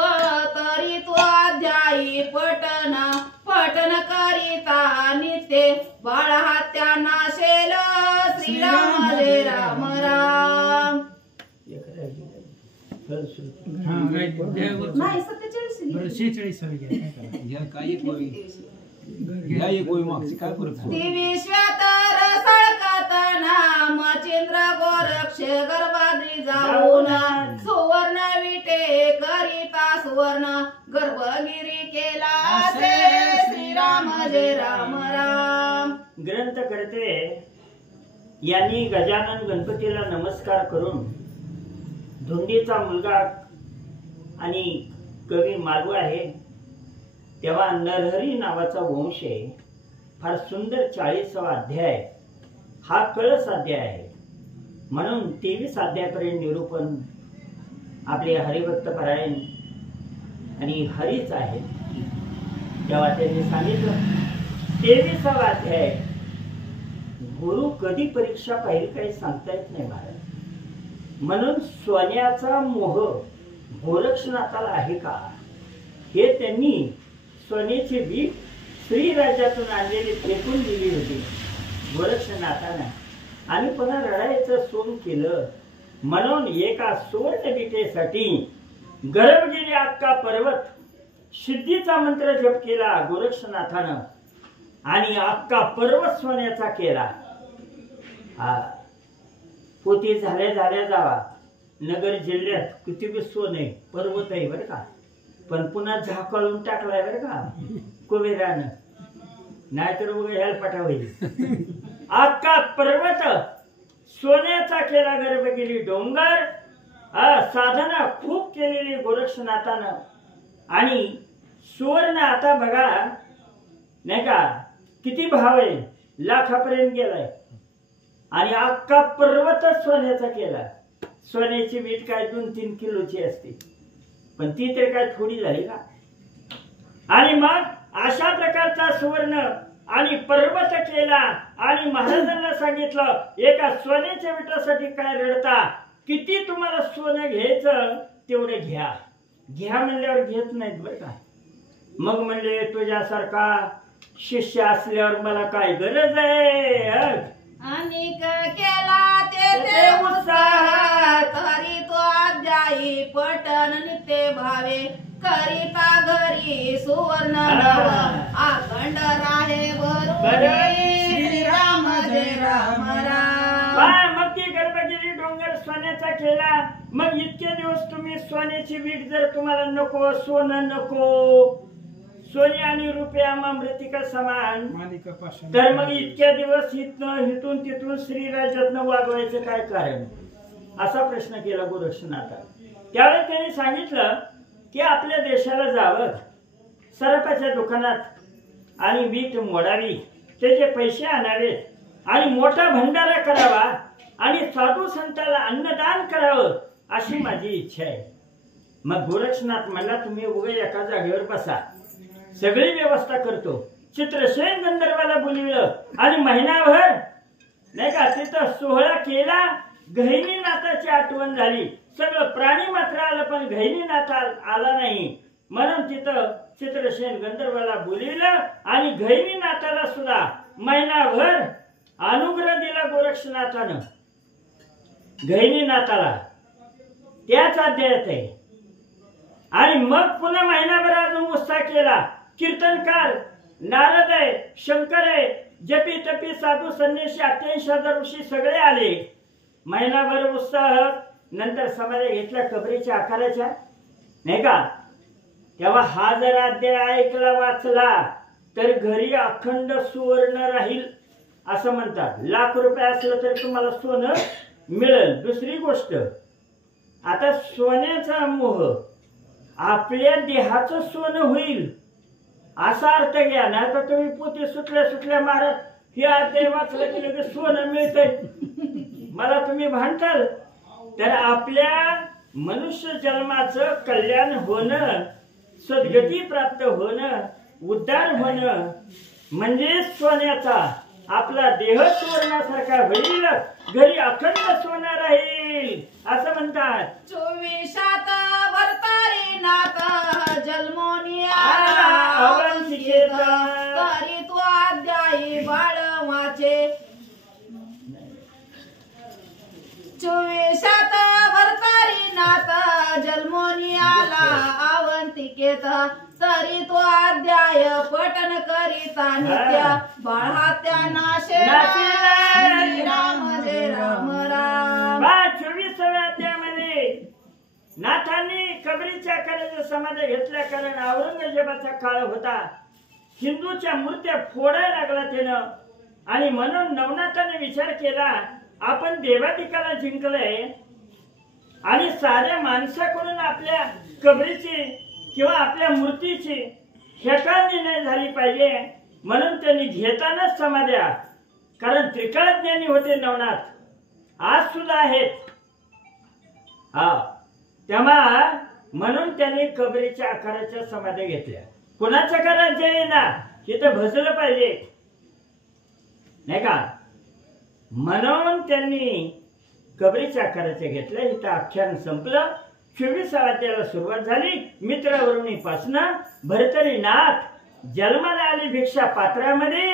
तरी तो अध्यायी पठन करिता नित्य बाळ हत्या नाशेल श्रीराम जय राम राम. नाही 47 23व्या सळकातना मच्छिंद्र गोरक्ष गर्भाद्री जाऊन सुवर्ण विटे करिता सुवर्ण गर्भगिरी केला असे श्रीराम जय राम राम. ग्रंथकर्ते यांनी गजानन गणपतीला नमस्कार करून धोंडीचा मुलगा आणि कवी मालू आहे तेव्हा नरहरी नावाचा वंश आहे. फार सुंदर 40वा अध्याय हा कळस अध्याय आहे. म्हणून 23 अध्यायापर्यंत निरूपण आपले हरिभक्त परायण आणि हरीच आहे. तेव्हा त्यांनी सांगितलं 23वा अध्याय, गुरु कधी परीक्षा पाहिजे काही सांगता येत नाही महाराज. म्हणून सोन्याचा मोह गोरक्षनाथाला आहे का, हे त्यांनी सोन्याची वीट श्रीराज्यातून आणलेली फेकून दिली होती गोरक्षनाथानं आणि पुन्हा रडायचं सोन केलं. म्हणून एका सुवर्ण विटेसाठी गर्भगिरी अक्का पर्वत सिद्धीचा मंत्र जप केला गोरक्षनाथानं आणि अक्का पर्वत सोन्याचा केला. पोती झाल्या जावा नगर जिल्ह्यात किती सोने पर्वत आहे बरं का, पण पुन्हा झाकळून टाकलाय बरं का कुबेरानं, नाहीतर उगा हेलपाटा होईल. अख्खा पर्वत सोन्याचा केला गर्भगिरी डोंगर. साधना खूप केलेली गोरक्षनाथानं आणि सुवर्ण आता बघा नाही का किती भाव आहे, लाखापर्यंत गेलाय. आणि अख्खा पर्वतच सोन्याचा केला. सोन्याची वीट काय 2-3 किलोची असते, पण ती तर काय थोडी झाली का. आणि मग अशा प्रकारचा सुवर्ण आणि पर्वत केला आणि महाराजांना सांगितलं एका सोन्याच्या विटासाठी काय रडता, किती तुम्हाला सोनं घ्यायचं तेवढं घ्या. घ्या म्हणल्यावर घेत नाहीत बरं का. मग म्हणले तुझ्यासारखा शिष्य असल्यावर मला काय गरज आहे. आणि केला ते उत्साह तरी तो अध्यायी पठन नित्य भावे करिता घरी सुवर्ण अखंड राहे भरून श्रीराम जय राम राम. मग ती गर्भगिरी डोंगर सोन्याचा केला. मग इतके दिवस तुम्ही सोन्याची वीट जर तुम्हाला नको, सोनं नको, सोने आणि रुपये अमृतिका समान, तर मग इतक्या दिवस इथून तिथून श्रीराज्यातनं वागवायचं काय कारण, असा प्रश्न केला गोरक्षनाथा. त्यावेळेस त्यांनी सांगितलं की आपल्या देशाला जावं, सराफाच्या दुकानात आणि वीट मोडावी, त्याचे पैसे आणावेत आणि मोठा भंडारा करावा आणि साधू संतांना अन्नदान करावं अशी माझी इच्छा आहे. मग गोरक्षनाथ म्हणला तुम्ही उभे एका जागेवर बसा, सगळी व्यवस्था करतो. चित्रसेन गंधर्वाला बोलविलं आणि महिनाभर नाही का तिथं सोहळा केला. गहिनीनाथाची आठवण झाली. सगळं प्राणी मात्र आलं पण गहिनीनाथ आला नाही. म्हणून तिथं चित्रसेन गंधर्वाला बोलविलं आणि गहिनीनाथाला सुद्धा महिनाभर अनुग्रह दिला गोरक्षनाथानं गहिनीनाथाला. त्याच अध्यायात आहे. आणि मग पुन्हा महिनाभर अजून उत्साह केला. कीर्तनकार नारद आहे, शंकर आहे, जपी तपी साधू संन्यासी 88,000 ऋषी सगळे आले. महिनाभर उत्साह. नंतर समाधी घेतल्या कबरीच्या आकाराच्या, नाही का. तेव्हा हा जर अध्याय ऐकला वाचला तर घरी अखंड सुवर्ण राहील असं म्हणतात. ₹1,00,000 असलं तर तुम्हाला सोनं मिळेल. दुसरी गोष्ट, आता सोन्याचा मोह आपल्या देहाचं सोनं होईल असा अर्थ घ्या ना. तर तुम्ही पोते सुटल्या महाराज हे अध्याय वाचलं की लगेच सोनं मिळतंय मला तुम्ही भांडताल. तर आपल्या मनुष्य जन्माचं कल्याण होणं, सद्गती प्राप्त होणं, उद्धार होणं म्हणजे सोन्याचा आपला देह सुवर्णासारखा होईल, घरी अखंड सोनं राहील असं म्हणतात. 24 भरतारी नाथ जन्मोनी आला अवंतिकेत. करी तो अध्यायी बाळ वाचे. 24 भरतारी नाथ जन्मोनी आला अवंतिकेत. तरी तो अध्याय पठन करीता नित्य बाळहात्या नाशे राम जय राम राम. 24व्या अध्यायामध्ये नाथांनी कबरीच्या आकाराच्या समाधी घेतल्या. कारण औरंगजेबाचा काळ होता. हिंदूच्या मूर्त्या फोडायला लागला त्यानं. आणि म्हणून नवनाथाने विचार केला आपण देवाधिकाला जिंकलंय आणि साऱ्या माणसाकडून आपल्या कबरीची किंवा आपल्या मूर्तीची हेटाळणी नाही झाली पाहिजे. म्हणून त्यांनी घेतानाच समाध्या, कारण त्रिकाळज्ञानी होते नवनाथ, आज सुद्धा आहेत. तेव्हा म्हणून त्यांनी कबरीच्या आकाराच्या समाध्या घेतल्या. कुणाच्या घरात जे येईना तिथं भजलं पाहिजे, नाही का. म्हणून त्यांनी कबरीच्या आकाराच्या घेतल्या. इथं आख्यान संपलं. 24व्या अध्यायाला सुरुवात झाली. मित्रवरुणीपासून भरतरी नाथ जन्माला आली भिक्षा पात्रामध्ये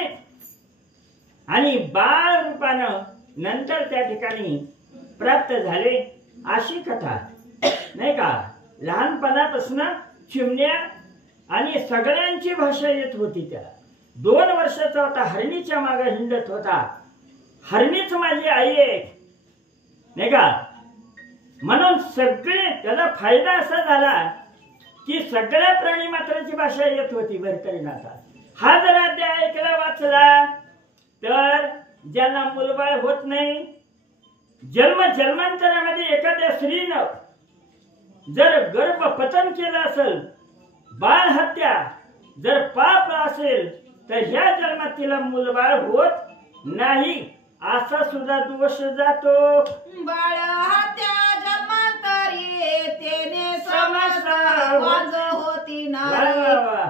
आणि बाळ रूपानं नंतर त्या ठिकाणी प्राप्त झाले अशी कथा, नाही का. लहानपणापासून चिमण्या आणि सगळ्यांची भाषा येत होती. त्याला 2 वर्षाचा होता. हरणीच्या मागे हिंडत होता. हरणीच माझी आई आहे, नाही का. म्हणून सगळे त्याचा फायदा असा झाला की सगळ्या प्राणी मात्राची भाषा येत होती भरतरीनाथा. हा जर अध्याय ऐकला वाचला तर ज्यांना मुलबाळ होत नाही, जन्मांतरामध्ये एखाद्या स्त्रीनं जर गर्भपतन केलं असेल, बाळ हत्या जर पाप असेल तर ह्या जन्मात तिला मुलबाळ होत नाही असा सुद्धा दोष जातो. बाळ हत्या जन्मांतरी तेने समस्त वाज होती नारी.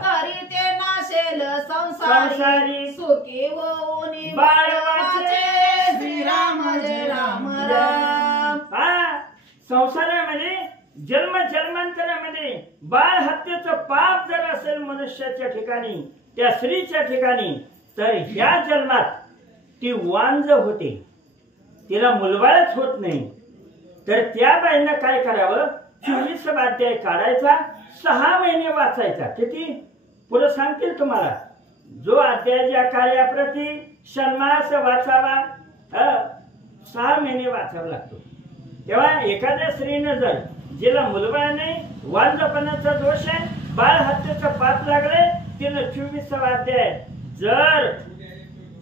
तरी ते नाशेल संसारी सुखी होऊनी बाळ वाचे. श्रीराम जय राम राम. संसारामध्ये जन्मांतरामध्ये बाळ हत्येचं पाप जर असेल मनुष्याच्या ठिकाणी, त्या स्त्रीच्या ठिकाणी, तर ह्या जन्मात ती वांज होते, तिला मुलबाळच होत नाही. तर त्या बाईनं काय करावं, 24 अध्याय काढायचा, 6 महिने वाचायचा. किती पुढे सांगतील तुम्हाला. जो अध्यायाच्या कार्याप्रती षण्मास वाचावा, 6 महिने वाचावा लागतो. तेव्हा एखाद्या स्त्रीनं जर जिला मुलबाळ नाही, वांजपणाचा दोष आहे, बाळ हत्येचा पाप लागले, तिनं 24 अध्याय जर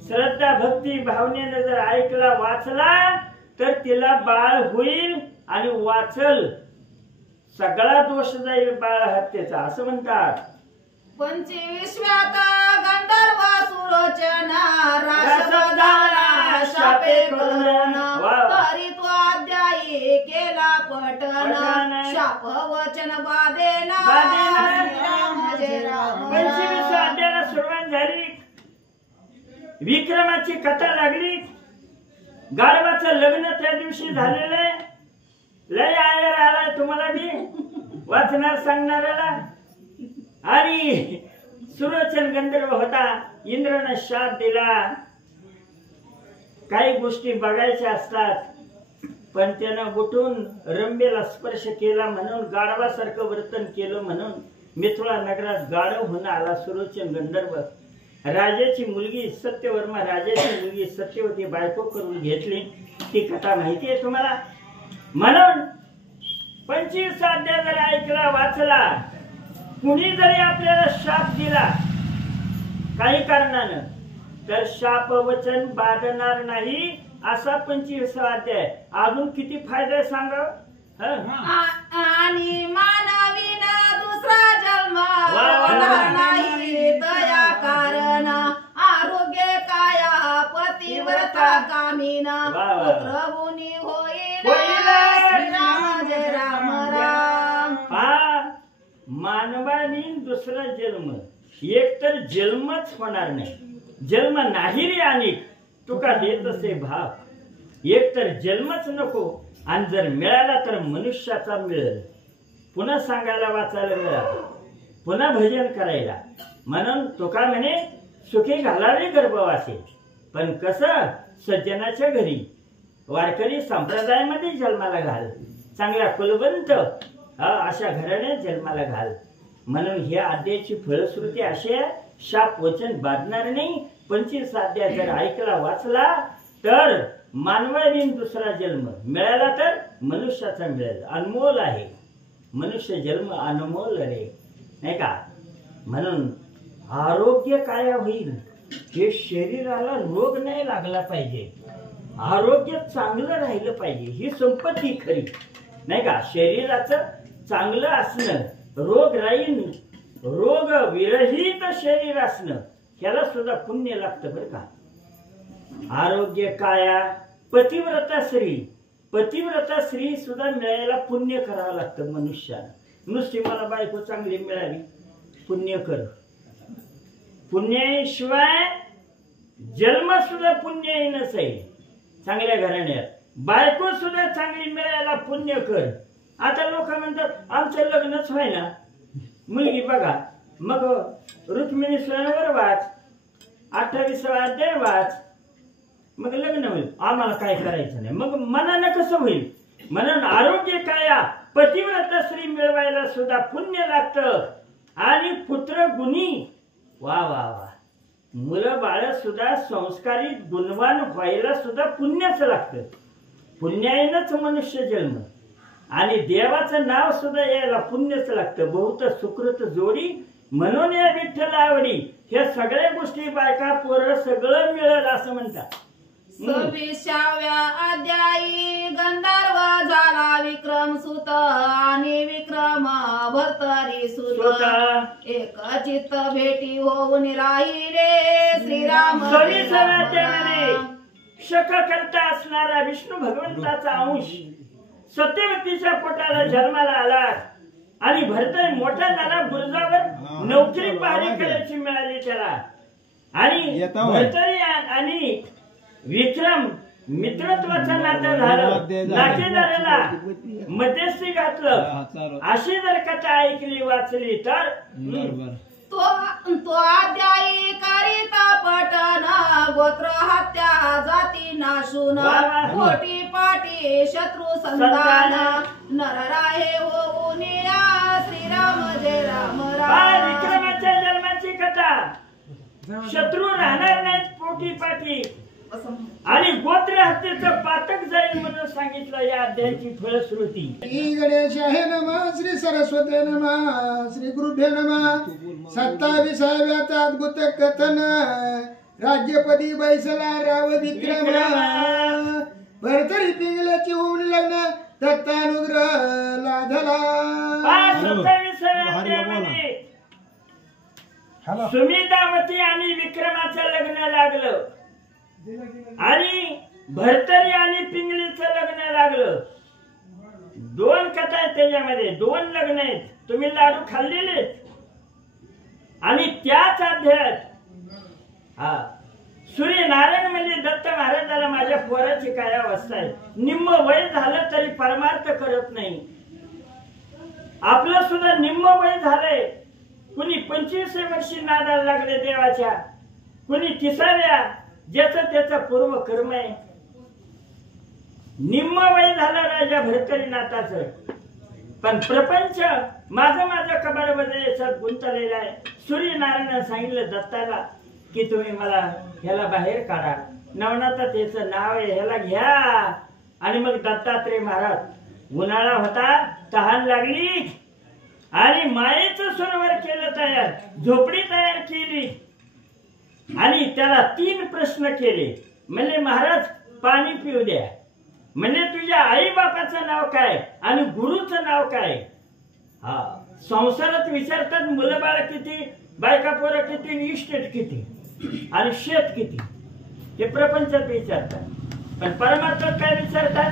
श्रद्धा भक्ती भावनेने जर ऐकला वाचला तर तिला बाळ होईल आणि वाचल, सगळा दोष जाईल बाळ हत्येचा असं म्हणतात. 25व्यात गंधर्व सुरोचना रास झाला शापे करून. तरी तो अध्यायी केला पठन शाप वचन बाधेना. श्रीराम जय राम. 25व्या अध्यायाला सुरुवात झाली. विक्रमाची कथा लागली. गाढवाचं लग्न त्या दिवशी झालेलं आहे. लय आयर आलाय तुम्हाला मी वाचणार सांगणाऱ्याला. आणि सुरोचन गंधर्व होता. इंद्रानं शाप दिला. काही गोष्टी बघायच्या असतात, पण त्यानं उठून रंभेला स्पर्श केला म्हणून गाढवासारखं वर्तन केलं म्हणून मिथिळा नगरात गाढव होऊन आला सुरोचन गंधर्व. राजाची मुलगी सत्यवर्मा राजाची मुलगी सत्यवती बायको करून घेतली. ती कथा माहिती आहे तुम्हाला. म्हणून 25 अध्याय जर ऐकला वाचला, कुणी जरी आपल्याला शाप दिला काही कारणानं, तर शाप वचन बाधणार नाही असा 25 अध्याय. अजून किती फायदा आहे सांगा. आणि मानवीन दुसरा जन्म वा. नाही दया कारण आरोग्य काया पतिव्रता कामीना वा. पुत्र गुणी होईल होईल. श्रीराम जय राम राम. मानवानी दुसरा जन्म, एक तर जन्मच होणार नाही, जन्म नाही रे अनेक तुका देत असे भाव. एक तर जन्मच नको, आणि जर मिळाला तर मनुष्याचा मिळेल. पुन्हा सांगायला वाचायला मिळालं, पुन्हा भजन करायला. म्हणून तुका म्हणे सुखी घालावे गर्भवासी, पण कसं सज्जनाच्या घरी वारकरी संप्रदायामध्ये जन्माला घाल, चांगल्या कुलवंत अशा घराने जन्माला घाल. म्हणून ह्या अध्यायाची फलश्रुती अशी आहे, शाप वचन बाधणार नाही. 25 अध्याय जर ऐकला वाचला तर मानवाने दुसरा जन्म मिळाला तर मनुष्याचा मिळेल. अनमोल आहे मनुष्य जन्म, अनमोल रे, नाही का. म्हणून आरोग्य काय होईल, हे शरीराला रोग नाही लागला पाहिजे, आरोग्य चांगलं राहिलं पाहिजे, ही संपत्ती खरी, नाही का. शरीराचं चांगलं असणं, रोग राहील, रोग विरहित शरीर असणं, ह्याला सुद्धा पुण्य लागतं बरं का. आरोग्य काया पतिव्रता स्त्री, पतिव्रता स्त्री सुद्धा मिळायला पुण्य करावं लागतं मनुष्याला. नुसती मला बायको चांगली मिळाली, पुण्य कर. पुण्याशिवाय जन्म सुद्धा पुण्य नसेल. चांगल्या घराण्यात बायको सुद्धा चांगली मिळायला पुण्य कर. आता लोक म्हणतात आमचं लग्नच व्हायना, मुलगी बघा. मग रुक्मिणी स्वयंवर वाच, 28 अध्याय वाच, मग लग्न होईल. आम्हाला काय करायचं नाही, मग मनानं कसं होईल. म्हणून आरोग्य काया पतिव्रता स्त्री मिळवायला सुद्धा पुण्य लागतं. आणि पुत्र गुणी, वा वा वा, मुलं बाळ सुद्धा संस्कारित गुणवान व्हायला सुद्धा पुण्यच लागतं. पुण्यानेच मनुष्य जन्म, आणि देवाचं नाव सुद्धा यायला पुण्यच लागतं. बहुत सुकृत जोडी म्हणून या विठ्ठल आवडी. ह्या सगळ्या गोष्टी बायका पोरं सगळं मिळेल असं म्हणतात. 26व्या अध्यायी गंधर्व झाला विक्रम सुत, आणि विक्रम भर्तरी सुत. एक चित्त भेटी होऊन राहिले श्रीराम जय राम. शक करता असणारा विष्णू भगवंताचा अंश सत्यवतीच्या पोटाला जन्माला आला, आणि भरत मोठा झाला, गुरुजावर नोकरी पाहणी करायची मिळाली त्याला. आणि भरतरी आणि विक्रम मित्रत्वाचं नातं झालं, नातेदाराला मध्यस्थी घातलं. अशी जर कथा ऐकली वाचली तर तो अध्यायी करिता पटन, गोत्र हत्या जाती नाशून, कोटी पाटी शत्रू संधान, नरराहे होऊन या श्रीराम जय राम राम. विक्रमाच्या जन्माची कथा. शत्रू राहणार नाहीत पोटी पाटी, आणि गोत्र हत्येचं पातक जाईल म्हणून सांगितलं या अध्यायाची फलश्रुती. श्री गणेशाय नमः, श्री सरस्वती नमः, श्री गुरुभ्यो नमः. 27व्यात अद्भुत कथन, राज्यपदी बैसला राव विक्रम, भरतरी पिंगल्याची होऊन लग्न दत्तानुग्रह लाधला. 27व्या अध्यायामध्ये सुमित्रावती आणि विक्रमाचं लग्न लागलं, आणि भरतरी आणि पिंगलीचं लग्न लागलं. 2 कथा आहेत त्याच्यामध्ये, 2 लग्न आहेत. तुम्ही लाडू खाल्लेले. आणि त्याच अध्यायात सूर्यनारायण म्हणजे दत्त महाराजाला माझ्या पोराची काय अवस्था आहे, निम्म वय झालं तरी परमार्थ करत नाही. आपलं सुद्धा निम्म वय झालंय. कुणी 25 वर्षी नादाला लागले देवाच्या, कुणी 30व्या, ज्याचं त्याचं पूर्व कर्म आहे. निम्म वय झालं राजा भरतरीनाथाचं, पण प्रपंच माझं कबाड याच्यात गुंतलेला आहे. सूर्यनारायण सांगितलं दत्ताला, की तुम्ही मला ह्याला बाहेर काढा. नवनाथाचं नाव आहे, ह्याला घ्या. आणि मग दत्तात्रय महाराज, उन्हाळा होता, तहान लागली आणि मायेचं सरोवर केलं तयार, झोपडी तयार केली आणि त्याला 3 प्रश्न केले. म्हणजे महाराज पाणी पिऊ द्या. म्हणजे तुझ्या आई बापाचं नाव काय आणि गुरुचं नाव काय. हा, संसारात विचारतात मुलं बाळ किती, बायका पोरं किती, इस्टेट किती आणि शेत किती, हे प्रपंचात विचारतात. पण परमात्म्यात काय विचारतात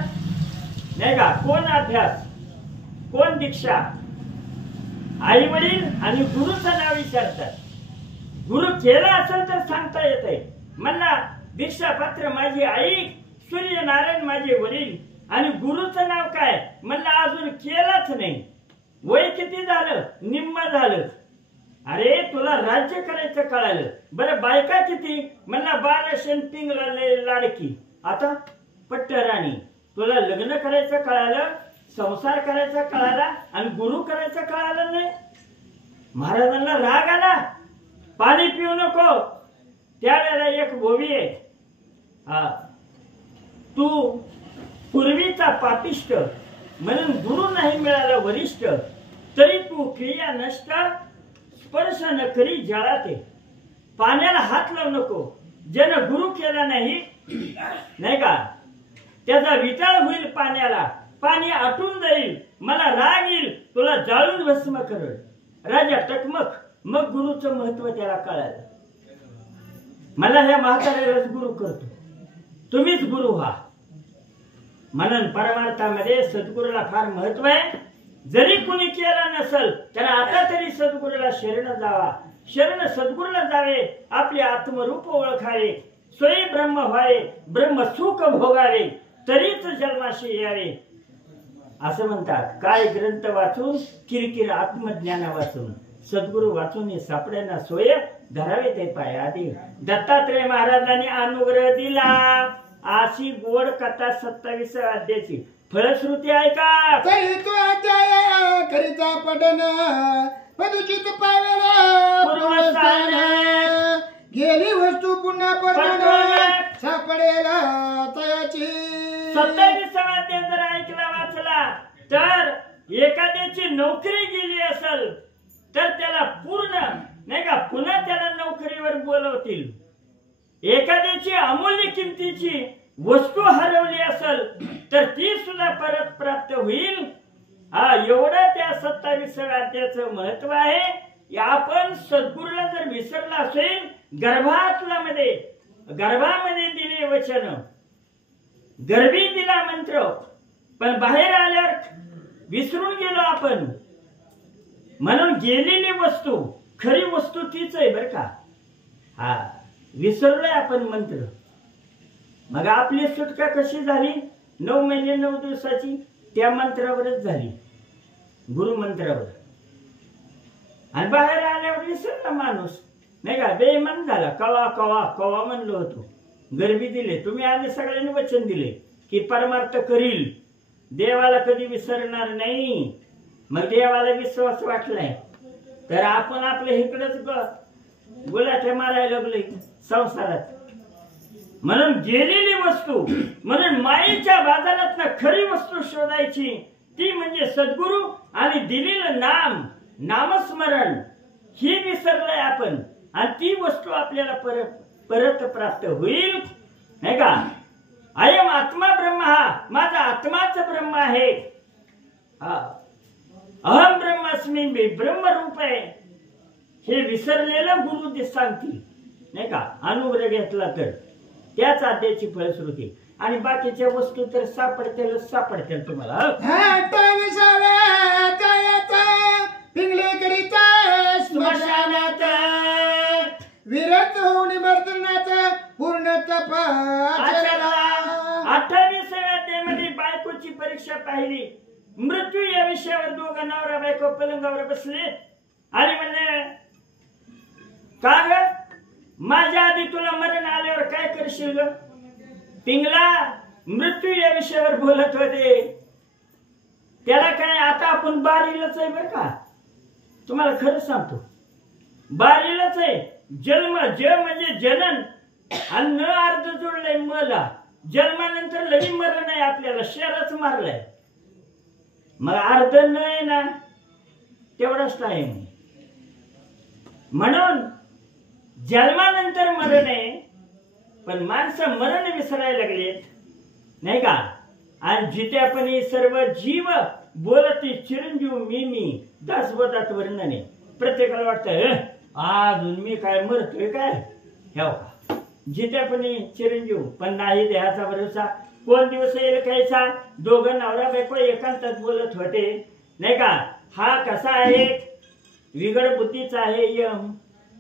नाही का. कोण अभ्यास, कोण दीक्षा, आई वडील आणि गुरुचं नाव विचारतात. गुरु केला असेल तर सांगता येतंय. मला दीक्षा पात्र माझी आई, सूर्यनारायण माझे वडील आणि गुरुचं नाव काय म्हणलं अजून केलंच नाही. वय किती झालं, निम्म झालं. अरे तुला राज्य करायचं कळालं. बरं बायका किती म्हणला 12 पिंगला लाडकी. आता पट्टराणी. तुला लग्न करायचं कळालं, संसार करायचा कळाला आणि गुरु करायचं कळालं नाही. महाराजांना राग आला. पाणी पिऊ नको. त्यावेळेला एक गोवी आहे. हा, तू पूर्वीचा पापिष्ट म्हणून गुरु नाही मिळाला वरिष्ठ, तरी तू क्रिया नष्ट स्पर्श न करी जळाते. पाण्याला हात लावू नको. ज्यानं गुरु केला नाही नाही का, त्याचा विटाळ होईल पाण्याला. पाणी आटून जाईल. मला राग येईल, तुला जाळून भस्म करेल. राजा टकमक. मग गुरुचं महत्व त्याला कळालं. मला ह्या म्हाताऱ्यालाच गुरु करतो, तुम्हीच गुरु व्हा. म्हणून परमार्थामध्ये सद्गुरूला फार महत्व आहे. जरी कुणी केला नसल तर आता तरी सद्गुरूला शरण जावा. शरण सद्गुरूला जावे. आपले आत्मरूप ओळखावे. स्वयं ब्रह्म व्हावे. ब्रह्मसुख भोगावे. तरीच जन्माशी यावे. असं म्हणतात. काय ग्रंथ वाचून, किरकिर आत्मज्ञाना वाचून, सद्गुरू वाचून सापड्यांना सोय धरावे ते पाय आधी. दत्तात्रय महाराजांनी अनुग्रह दिला. अशी गोड कथा 27 अध्यायाची फलश्रुती ऐका. तो अध्याय करिता पठन पदुचित पावेला पूर्वस्थान. गेली वस्तू पुन्हा परत सापडेला तयाची. 27 अध्याय जर ऐकला वाचला तर एखाद्याची नोकरी गेली असेल तर त्याला पूर्ण नाही का पुन्हा त्याला नोकरीवर बोलवतील. एखाद्याची अमूल्य किमतीची वस्तू हरवली असेल तर ती सुद्धा परत प्राप्त होईल. हा, एवढं त्या 27 अध्यायाचं महत्व आहे. आपण सद्गुरूला जर विसरला असेल, गर्भामध्ये दिले वचन, गर्भी दिला मंत्र, पण बाहेर आल्यावर विसरून गेलो आपण. म्हणून गेलेली वस्तू खरी वस्तू तीच आहे बर का. हा, विसरलोय आपण मंत्र. मग आपली सुटका कशी झाली? 9 महिने 9 दिवसाची त्या मंत्रावरच झाली, गुरु मंत्रावर. आणि बाहेर आल्यावर विसरला माणूस नाही का, बेईमान झाला. कवा कवा कवा म्हणलो होतो. गर्भी दिले. तुम्ही आधी सगळ्यांनी वचन दिले की परमार्थ करील, देवाला कधी विसरणार नाही. मग देवाला विश्वास वाटलाय तर आपण आपल्या इकडेच गुलाठे मारायला लागलोय संसारात. म्हणून गेलेली वस्तू, म्हणून मायेच्या बाजारात खरी वस्तू शोधायची. ती म्हणजे सद्गुरू आणि दिलेलं नाम, नामस्मरण. ही विसरलंय आपण आणि ती वस्तू आपल्याला परत प्राप्त होईल नाही का. अयम आत्मा ब्रह्म. हा माझा आत्माच ब्रह्म आहे. हा, अहम ब्रह्मास्मी, मी ब्रह्मरूप आहे. हे विसरलेलं गुरु सांगतील नाही का. अनुग्रह घेतला तर त्याच अध्यायाची फलश्रुती. आणि बाकीच्या वस्तू तर सापडतील तुम्हाला. 28व्या अध्यायात पिंगले करिता स्मशानात विरत होऊन वर्तनात पूर्ण तपासला. 28व्या अध्यायामध्ये बायकोची परीक्षा पाहिली. मृत्यू या विषयावर दोघं नवरा बायको पलंगावर बसले आणि म्हणले, का ग माझ्या आधी तुला मरण आल्यावर काय करशील ग? पिंगला मृत्यू या विषयावर बोलत होते. त्याला काय, आता आपण बारीलाच आहे बर का. तुम्हाला खरं सांगतो, बारीलाच आहे. जन्म ज म्हणजे जनन आणि न अर्ध जोडलंय मला. जन्मानंतर लगी मरण आहे आपल्याला, शरच मारलाय. मग अर्ध न आहे ना तेवढाच टाइम. म्हणून जन्मानंतर मरण आहे, पण माणसं मरण विसरायला लागलेत नाही का. आणि जिथे आपण सर्व जीव बोलते चिरंजीव मी दासवतात वर्णने. प्रत्येकाला वाटतं अजून मी काय मरतोय काय ह्या का. जिथे आपण चिरंजीव, पण नाही देहाचा भरोसा. कोण दिवस येईल कायचा. दोघं नवरा बायको एकांतात बोलत होते नाही का. हा कसा आहे, विगड बुद्धीचा आहे यम.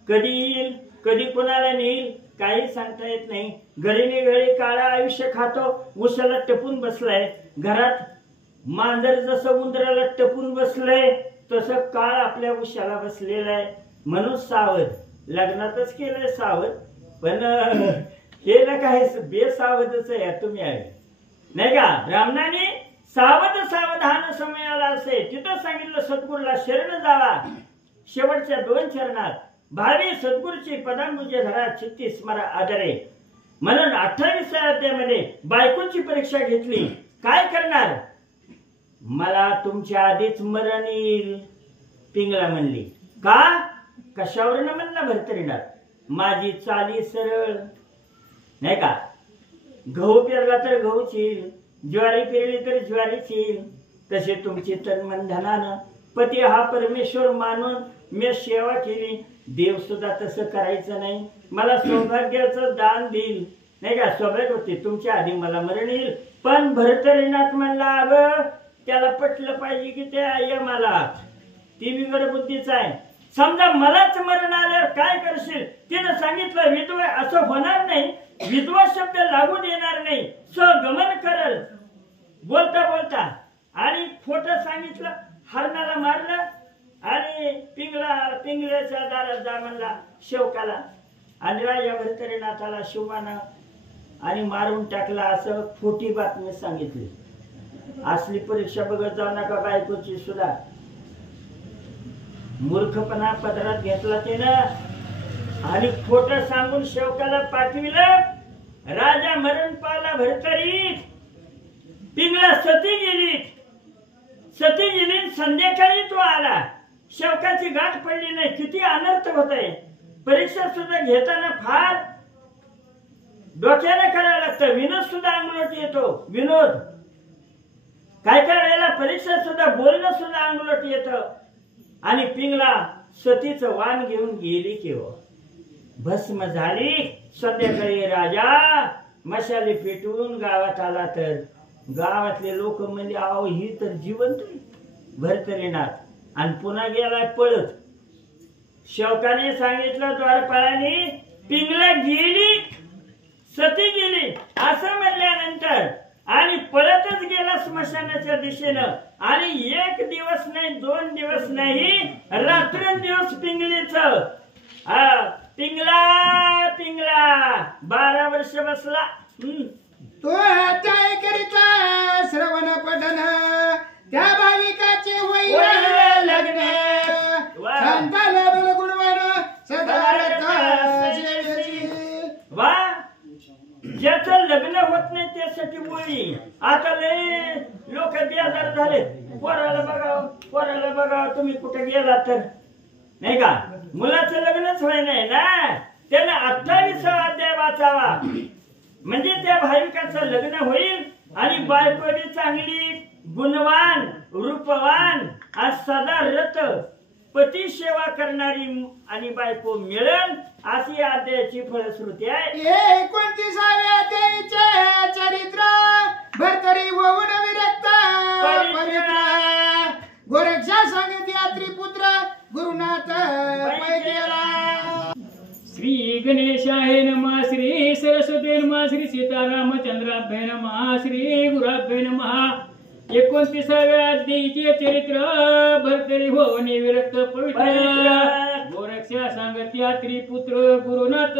कधी येईल कधी कोणाला नेईल काही सांगता येत नाही. घडीने घडी काळा आयुष्य खातो, उसाला टपून बसलाय. घरात मांजर जसं उंदराला टपून बसलंय तसं काळ आपल्या उशाला बसलेला आहे. म्हणून सावध. लग्नातच केलंय सावध, पण हे ना काय बेसावधच आहे तुम्ही आहे नाही का. ब्राह्मणाने सावध सावधान समयाला असे तिथं सांगितलं सद्गुरूला शरण जावा. शेवटच्या 2 चरणात भावी सद्गुरूची पदांबुजे धरा चित्ती स्मरा आदरे. म्हणून 28व्या अध्यायामध्ये बायकोची परीक्षा घेतली. काय करणार, मला तुमच्या आधीच मरण येईल. पिंगळा म्हणली का, कशावर म्हणला भरतरीणार. माझी चाली सरळ नाही का. गहू पेरला तर गहूच येईल, ज्वारी पेरली तर ज्वारीच येईल. तसे तुमची तन मन धनानं पती हा परमेश्वर मानून मी सेवा केली. देव सुद्धा तसं करायचं नाही. मला सौभाग्याचं दान देईल नाही का. सौभाग्य होते तुमच्या आधी मला मरण येईल. पण भरतरीनाथ म्हणला अगं त्याला पटलं पाहिजे की त्या मला ती बिगड बुद्धीचा आहे. समजा मलाच मरण आल्यावर काय करशील. तिनं सांगितलं विधवा असं होणार नाही, विधवा शब्द लागू देणार नाही, सगमन करल बोलता बोलता. आणि खोटं सांगितलं, हरणाला मारलं आणि पिंगळ्याच्या दारात जा म्हणला शेवकाला. आणि राजा भरतरीनाथाला शिवानं आणि मारून टाकला असं खोटी बातमी सांगितली. असली परीक्षा बघत जाऊ नका बायकोची सुद्धा. मूर्खपणा पदरात घेतला त्यानं आणि खोट सांगून शेवकाला पाठविलं. राजा मरण पावला भरतरी. पिंगळा सती गेली. संध्याकाळी तो आला. शेवकाची गाठ पडली नाही. किती अनर्थ होत आहे. परीक्षा सुद्धा घेताना फार डोक्याने करावं लागतं. विनोद सुद्धा अंगलट येतो. विनोद काय काय वेळेला परीक्षा सुद्धा बोलणं सुद्धा अंगलट येतं. आणि पिंगला सतीचं वाण घेऊन गेली केव्हा भस्म झाली. संध्याकाळी राजा मशाली पेटवून गावात आला तर गावातले लोक म्हणजे आहो ही तर जिवंत भरतरीनाथ. आणि पुन्हा गेलाय पळत. शेवकाने सांगितलं द्वारपाळाने पिंगला गेली सती गेली असं म्हणल्यानंतर आणि पळतच गेला स्मशानाच्या दिशेनं. आणि 1 दिवस नाही 2 दिवस नाही रात्रंदिवस पिंगलीच पिंगला 12 वर्ष बसला. तो अध्याय करिता श्रवण पठन त्या भाविकाचे होईल लग्न. शांता लाभेल गुणवान वा. ज्याचं लग्न होत नाही त्यासाठी बोली. आता लय लोक बेजार झाले. पोराला बघावं तुम्ही कुठे गेला तर नाही का. मुलाचं लग्नच व्हाय नाही ना. त्याला 28वा अध्याय वाचावा म्हणजे त्या भाविकाचं लग्न होईल. आणि बायको चांगली गुणवान रूपवान आज सदा रत पती सेवा करणारी आणि बायको मिळेल अशी अध्यायाची फलश्रुती आहे. 29व्या अध्यायाचे चरित्र भरतरी होऊन विरक्त गोरक्षा सांगित यात्री पुत्र गुरुनाथ पैकीला. श्री गणेशाय नमः. श्री सरस्वती नमः. श्री सीतारामचंद्राभ्य नमः. श्री गुराभ्य नमः. 29व्या अध्यायाचे चरित्र भरतरी होऊन विरक्त पवित्र गोरक्षा सांगत यात्री पुत्र गुरुनाथ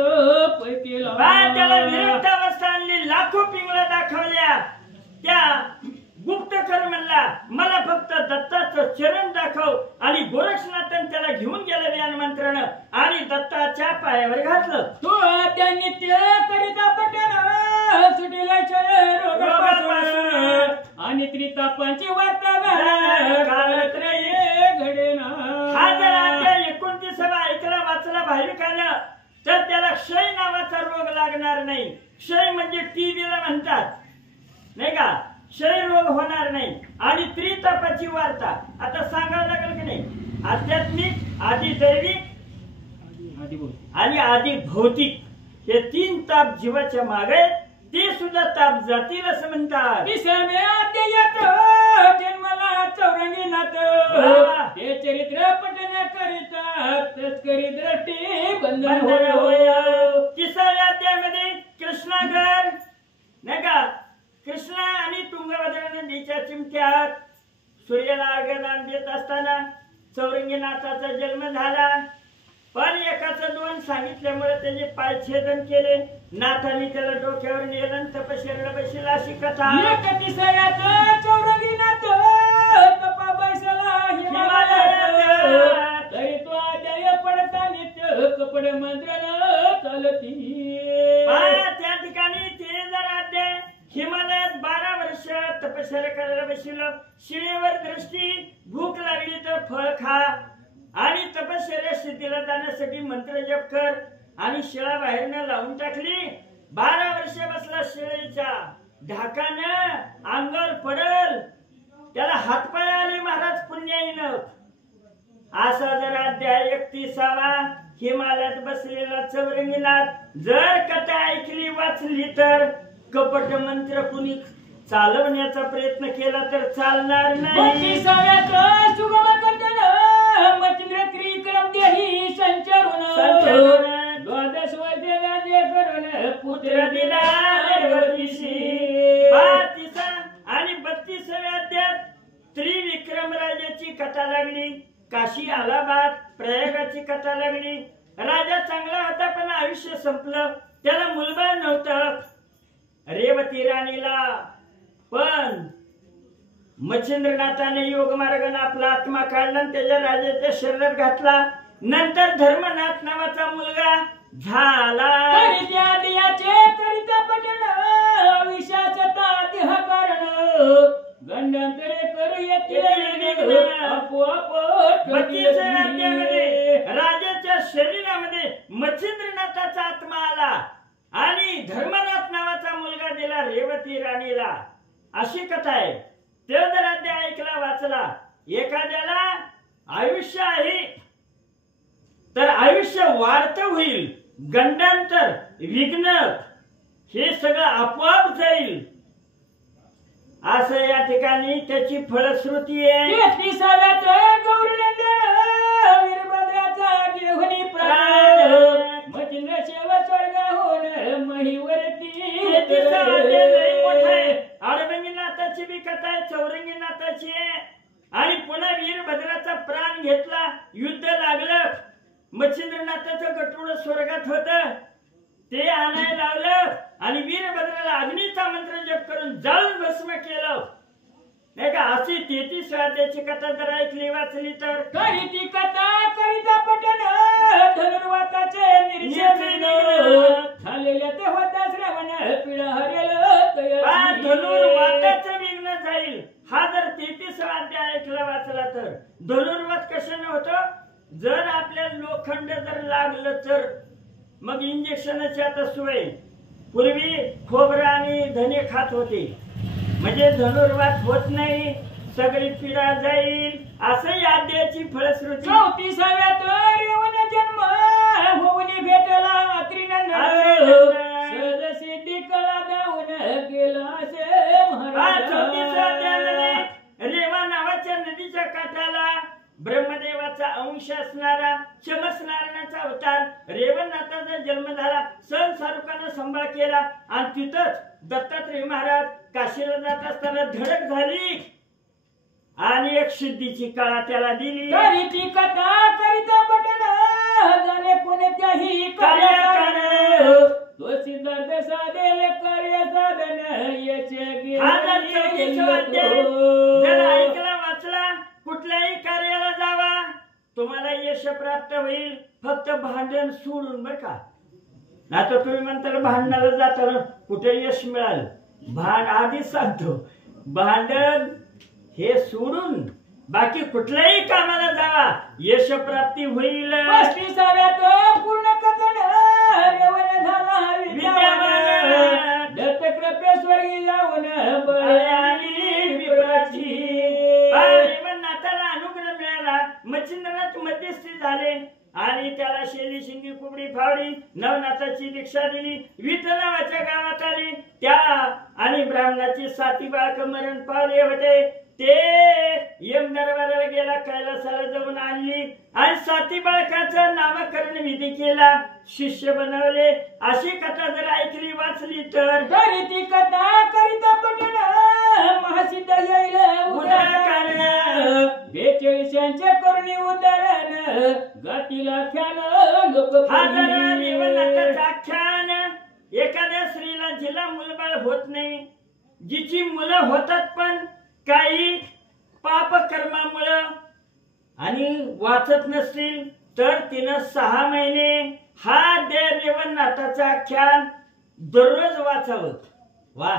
पैकीला. त्याला विरक्त अवस्था आणली. लाखो पिंगळा दाखवल्या. त्या गुप्तकर म्हणला मला फक्त दत्ताचं चरण दाखव. आणि गोरक्षनाथन त्याला घेऊन गेलं व्यान मंत्रानं आणि दत्ताच्या पायावर घातलं. तो त्या नित्य करिता पठण सुटीला रोगापासून आणि त्रितापांची वार्ता काळत्र ये घडेना. हा जर अध्याय 29 ऐकला वाचला भाविकाला तर त्याला क्षय नावाचा रोग लागणार नाही. क्षय म्हणजे टीबीला म्हणतात नाही का, क्षय रोग होणार नाही. आणि त्रितापाची वार्ता आता सांगावं लागेल की नाही, आध्यात्मिक, आधी दैविक आणि आधी भौतिक हे 3 ताप जीवाच्या मागे आहेत. ते सुद्धा ताप जातील असं म्हणतात. जन्माला चौरंगी नाथ ते चरित्र पठन करिता तस्करी दृष्टी बंधन होय. 3व्या अध्यायामध्ये कृष्णागर नाही का, कृष्णा आणि तुंगभद्रा नदीच्या चिमट्यात सूर्याला अर्घ्यदान देत असताना चौरंगीनाथाचा जन्म झाला. पण एकाचं 2 सांगितल्यामुळे त्याचे पाय छेदन केले. नाथाने त्याला डोक्यावर नेलं तपश्चर्याला बसला अशी कथा. चौरंगीनाथ तपा बैसला हिमालयात तरी तो अध्याय पडता नित्य कपड मंत्राला चालती. त्या ठिकाणी ते जर अध्याय हिमालयात 12 वर्ष तपश्चर्या करायला बसलं. शिळेवर दृष्टी, भूक लागली तर फळ खा आणि तपश्चर्या सिद्धीला जाण्यासाठी मंत्र जप कर. आणि शिळा बाहेरनं लावून टाकली. 12 वर्ष बसला शिळेच्या ढाकानं अंगावर पडल त्याला हातपाय आले महाराज पुण्याईनं. असा जर अध्याय 31 हिमालयात बसलेला चौरंगीनाथ जर कथा ऐकली वाचली तर कपट मंत्र कुणी चालवण्याचा प्रयत्न केला तर चालणार नाही. मचिंद्र त्रिक्रम देही संचरून 12 वर्षे करून पुत्र दिला. आणि 32व्या अध्यायात त्रिविक्रम राजाची कथा लागली. काशी अलाहाबाद प्रयागाची कथा लागली. राजा चांगला होता पण आयुष्य संपलं, त्याला मुलबाळ नव्हतं. रेवती राणीला पण मच्छिंद्रनाथाने योग मार्गाने आपला आत्मा काढला आणि त्याच्या राजाच्या शरीरात घातला. नंतर धर्मनाथ नावाचा मुलगा झाला. करिता पठण विषाचा देह कारण गंडांतरे करू येतील आपोआप. राजाच्या शरीरामध्ये मच्छिंद्रनाथाचा आत्मा आला आणि धर्मनाथ नावाचा मुलगा दिला रेवती राणीला. अशी कथा आहे. ते जर अध्याय ऐकला वाचला, एखाद्याला आयुष्य आहे तर आयुष्य वाढतं होईल, गंडांतर विघ्न हे सगळं आपोआप जाईल असं या ठिकाणी त्याची फलश्रुती आहे. 33व्यात गौरनंदन वीरभद्राचा घेऊन प्राण मचिंद्र सेवा स्वर्गाहून महिवरती. अडबंगीनाथाची बी कथा आहे, चौरंगीनाथाची आहे. आणि पुन्हा वीरभद्राचा प्राण घेतला, युद्ध लागलं. मच्छिंद्रनाथाचं गटुड स्वर्गात होत, ते आणायला लावलं आणि वीरभद्राला अग्नीचा मंत्र जप करून जाळून भस्म केलं नाही का. अशी 33 अध्यायाची कथा जर ऐकली वाचली तर ती कथा करिता पठण धनुर्वाताचे निर्षेधन झालेल्या ते होता श्रवण पिढा हरेल धनुर्वाताचं विघ्न जाईल. हा जर 33 अध्याय ऐकला वाचला तर धनुर्वात कशाने होतं, जर आपल्याला लोखंड जर लागलं तर मग इंजेक्शनची आता सोय. पूर्वी खोबरं आणि धने खात होते म्हणजे धनुर्वात होत नाही, सगळी पीडा जाईल. असं या अध्यायाची फलश्रुती. 34व्यात रेवण जन्म होऊन भेटला त्रिनंदन सहज सिद्धी कला देऊन गेला असे महाराज. 34व्या अध्यायामध्ये रेवा नावाच्या नदीच्या काठाला ब्रह्मदेवाचा अंश असणारा शमसनारायणाचा अवतार रेवणनाथाचा जन्म झाला. सण शाहरुखानं सांभाळ केला आणि तिथंच दत्तात्रय महाराज काशीला जात असताना धडक झाली आणि एक सिद्धीची कळा त्याला दिली. तरी ती कथा करिता पठण झाले कोणत्याही कार्य तो सिद्धार्थ साधेल कार्य साधन याचे ऐकला वाचला कुठल्याही कार्याला जावा, तुम्हाला यश प्राप्त होईल फक्त भांडण सोडून, बर का? नाही तर तुम्ही म्हणता भांडणाला जाताना कुठे यश मिळालं. आधीच सांगतो, भांडण हे सोडून बाकी कुठल्याही कामाला जावा, यश प्राप्ती होईल. 35व्यात पूर्ण कथन रेवन झाला विद्यावान, दत्तकृपे स्वर्गी जाऊन बळी विप्राची. नाताला अनुग्रह मिळाला. मच्छिंद्रनाथ मध्यस्थी झाले आणि त्याला शेली शिंगी कुबडी फावडी नवनाथाची दीक्षा दिली. विठ्ठल नावाच्या गावात आली. त्या आणि ब्राह्मणाची 7 बाळक मरण पावले होते. ते यम दरबाराला गेला, कैलासाला जाऊन आणली आणि 7 बाळकाचं नामकरण विधी केला, शिष्य बनवले. अशी कथा जर ऐकली वाचली तर तरी ती कथा करिता पठण महासिद्ध येईल उदाहरण. 42 करुणी उदाहरण गातीला ख्यान लोक आख्यान. एखाद्या स्त्रीला जिला मुलबाळ होत नाही, जिची मुलं होतात पण काही पाप कर्मामुळं आणि वाचत नसतील, तर तिनं 6 महिने हा देवनाथाचं आख्यान दररोज वाचावं. वा,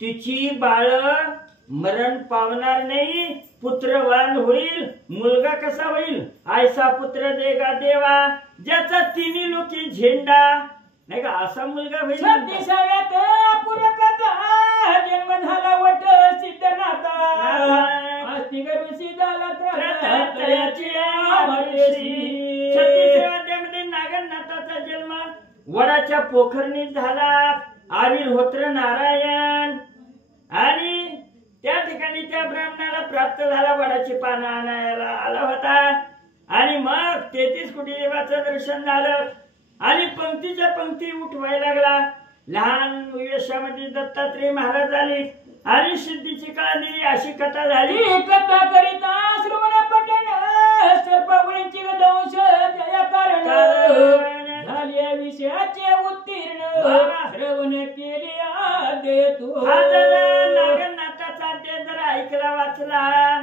तिची बाळ मरण पावणार नाही, पुत्रवान होईल. मुलगा कसा होईल? आयसा पुत्र देगा देवा, ज्याचा 3 लोकी झेंडा, नाही का? असा मुलगा होईल. 36व्यात पूर्ण कथा जन्म झाला वट सिद्धनाथा, आस्तिक ऋषी झाला त्राची अमरदेशी. 36व्यामध्ये नागनाथाचा जन्म वडाच्या पोखरणीत झाला. आविर्होत्र नारायण आणि त्या ठिकाणी त्या ब्राह्मणाला प्राप्त झाला. वडाची पानं आणायला आला होता आणि मग 33 कोटी देवाचं दर्शन झालं आणि पंक्तीच्या पंक्ती उठवायला लागला. लहान वेशामध्ये दत्तात्रय महाराज आले आणि सिद्धीची कळाली. अशी कथा झाली. कथा करिता श्रवण पठण सर्पवळींची दंश जया कारण झाल्या विषयाचे उत्तीर्ण श्रवण केले आदे तू. नागनाथाचा अध्याय जर ऐकला वाचला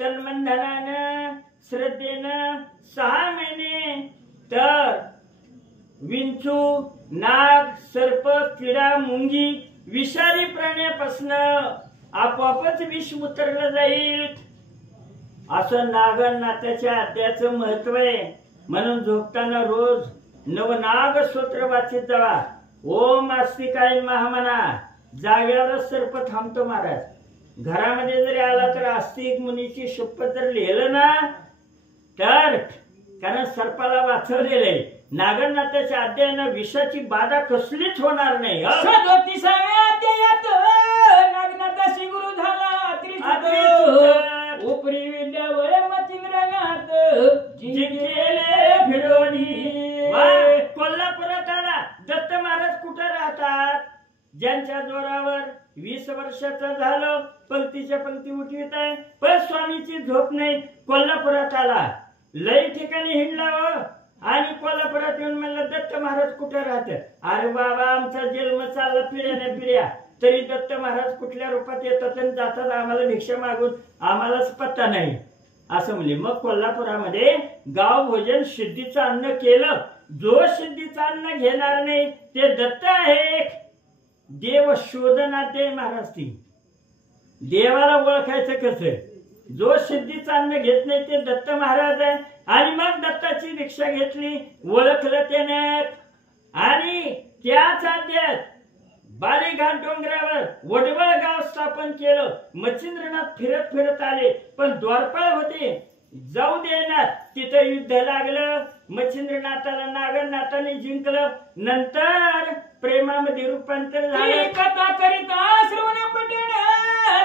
तन्मंधनानं श्रद्धेनं 6 महिने तर विंचू, नाग, सर्प, किडा, मुंगी, विषारी प्राण्यापासून आपोआपच विष उतरलं जाईल. असं नागनाथाच्या अध्यायाचं महत्व आहे. म्हणून झोपताना रोज नवनाग स्तोत्र वाचित जावा. ओम आस्तिकाय महामना. जाग्यावरच सर्प थांबतो महाराज. घरामध्ये जरी आला तर आस्तिक मुनीची शपथ जर लिहिलं ना तर, कारण सर्पाला वाचवलेलं आहे. नागनाथाच्या अध्यायानं विषाची बाधा कसलीच होणार नाही. 37व्या अध्यायात नागनाथाशी गुरु झाला उपरी विद्या वय मच्छिंद्रनाथ जिंकले फिरोनी. कोल्हापुरात आला. दत्त महाराज कुठे राहतात? ज्यांच्या जोरावर 20 वर्षाचा झालं पंक्तीच्या पंक्ती उठवित आहे पण स्वामीची झोप नाही. कोल्हापुरात आला. लई ठिकाणी हिंडला आणि कोल्हापुरात येऊन म्हणलं दत्त महाराज कुठे राहतात? अरे बाबा, आमचा जन्म चालला पिढ्याने पिढ्या, तरी दत्त महाराज कुठल्या रूपात येतात आणि जातात आम्हाला भिक्षा मागून आम्हालाच पत्ता नाही असं म्हणले. मग कोल्हापुरामध्ये गाव भोजन सिद्धीचं अन्न केलं. जो सिद्धीचं अन्न घेणार नाही ते दत्त आहे. देव शोधनाते महाराज. ती देवाला ओळखायचं कसं? जो सिद्धीचं अन्न घेत नाही ते दत्त महाराज आहे. आणि मग दत्ताची दीक्षा घेतली, ओळखलं त्याने आणि त्याच अध्यायात बारीघाट डोंगरावर वडवळ गाव स्थापन केलं. मच्छिंद्रनाथ फिरत फिरत आले पण द्वारपाळ होते, जाऊ देणार. तिथं युद्ध लागलं. मच्छिंद्रनाथाला नागनाथाने जिंकलं. नंतर प्रेमामध्ये रूपांतर झालं. कथा करिता श्रवण पठण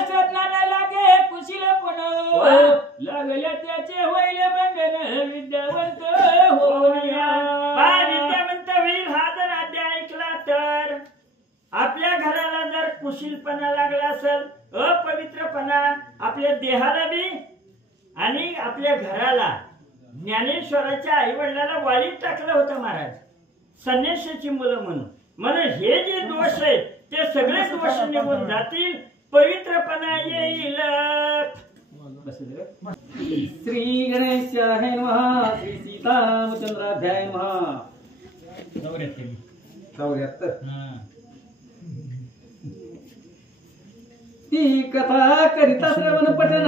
सदनाला लागे कुशील पण लागल्या त्याचे होईल बंधन विद्यावंत होऊया. विद्यावंत होईल. हा जर अध्याय ऐकला तर आपल्या घराला जर कुशीलपणा लागला असेल, अपवित्रपणा आपल्या देहाला बी आणि आपल्या घराला, ज्ञानेश्वराच्या आई वडिलांना वाळीत टाकलं होतं महाराज संन्यासाची मुलं म्हणून हे जे दोष आहेत ते सगळे दोष निघून जातील, पवित्रपणा येईल. श्री गणेशाय नमः. श्री सीतारामचंद्राध्याय नमः. 74. ती कथा करिता श्रवण पठन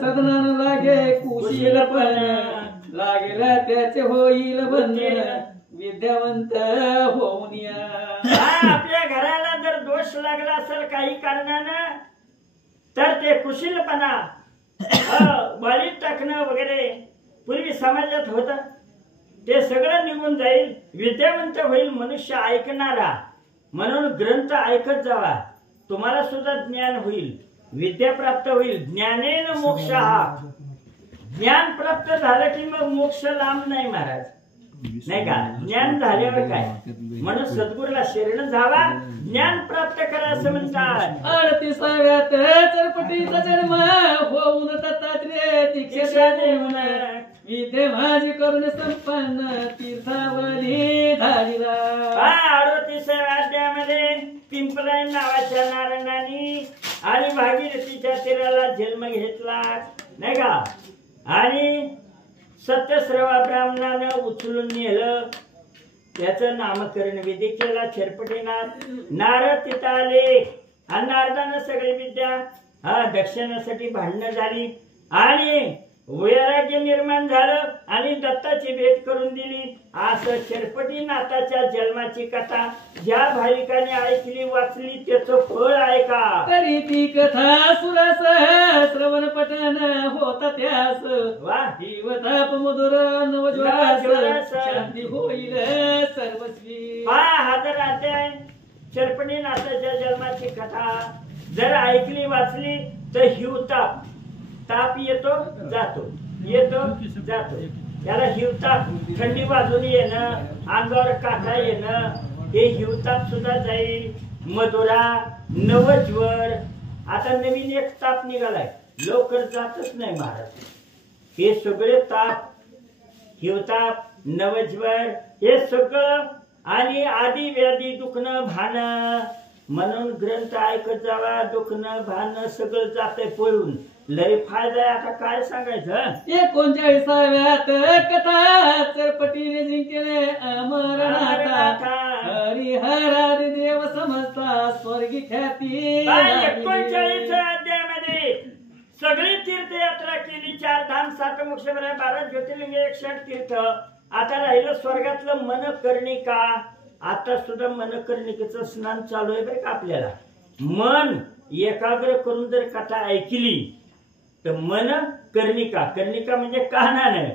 सदनान लागे कुशीलपण लागेल त्याचे होईल बंधन विद्यावंत होऊन या. आपल्या घराला जर दोष लागला असेल काही कारणानं तर ते कुशीलपणा बळी टाकणं वगैरे पूर्वी समाजात होत ते सगळं निघून जाईल. विद्यावंत होईल मनुष्य ऐकणारा म्हणून ग्रंथ ऐकत जावा. तुम्हाला सुद्धा ज्ञान होईल, विद्या प्राप्त होईल. ज्ञानेन मोक्ष. हा ज्ञान प्राप्त झालं की मग मोक्ष लांब नाही महाराज, नाही का. ज्ञान झाल्यावर काय म्हणून सद्गुरूला शरण जावा, ज्ञान प्राप्त करा असं म्हणतात. 38व्यात चरपटीचा जन्म होऊन दत्तात्रेय दीक्षेचा देऊन विद्ये माझी करून संपन्न तीर्थावरी धाडीला. 38व्या अध्यायामध्ये पिंपलाय नावाच्या नारायणाने आणि भागीरथीच्या तीराला जन्म घेतला, नाही का. आणि सत्यश्रवा ब्राह्मणानं उचलून नेलं, त्याचं नामकरण विधी केला छरपटीनाथ. नारद तिथं आले आणि नारदानं सगळी विद्या दक्षिणासाठी भांडणं झाली आणि वैराग्य निर्माण झालं आणि दत्ताची भेट करून दिली. असं छरपटीनाथाच्या जन्माची कथा ज्या भाविकाने ऐकली वाचली त्याचं फळ आहे का. तरी ती कथा सुरस श्रवण पठन होता त्यास वा जीवताप मधुर नवज्वास शांती होईल सर्वस्वी. 1000 अध्याय छरपटीनाथाच्या जन्माची कथा जर ऐकली वाचली तर हिवताप, ताप येतो जातो, येतो जातो. त्याला हिवताप, थंडी बाजून येणं, अंगावर काटा येणं, हे हिवताप सुद्धा जाईल. मधुरा, नवज्वर, आता नवीन एक ताप निघालाय, लवकर जातच नाही महाराज. हे सगळे ताप, हिवताप, नवज्वर हे सगळं आणि आधी व्याधी दुखणं भाणं म्हणून ग्रंथ ऐकत जावा. दुखणं भाणं सगळं जाते पळून, लय फायदा आहे. आता काय सांगायचं. 39व्यात कथा चरपटीने जिंकले अमरनाथा हरिहरारी देव समजता स्वर्गी ख्याती. 39 अध्यायामध्ये सगळी तीर्थयात्रा केली, 4 धाम 7 मोक्ष 12 ज्योतिर्लिंग 108 तीर्थ. आता राहिलं स्वर्गातलं मनकर्णिका. आता सुद्धा मनकर्णिकेचं स्नान चालू आहे बरं का. आपल्याला मन एकाग्र करून जर कथा ऐकली तर मन कर्णिका, कर्णिका म्हणजे कानानं,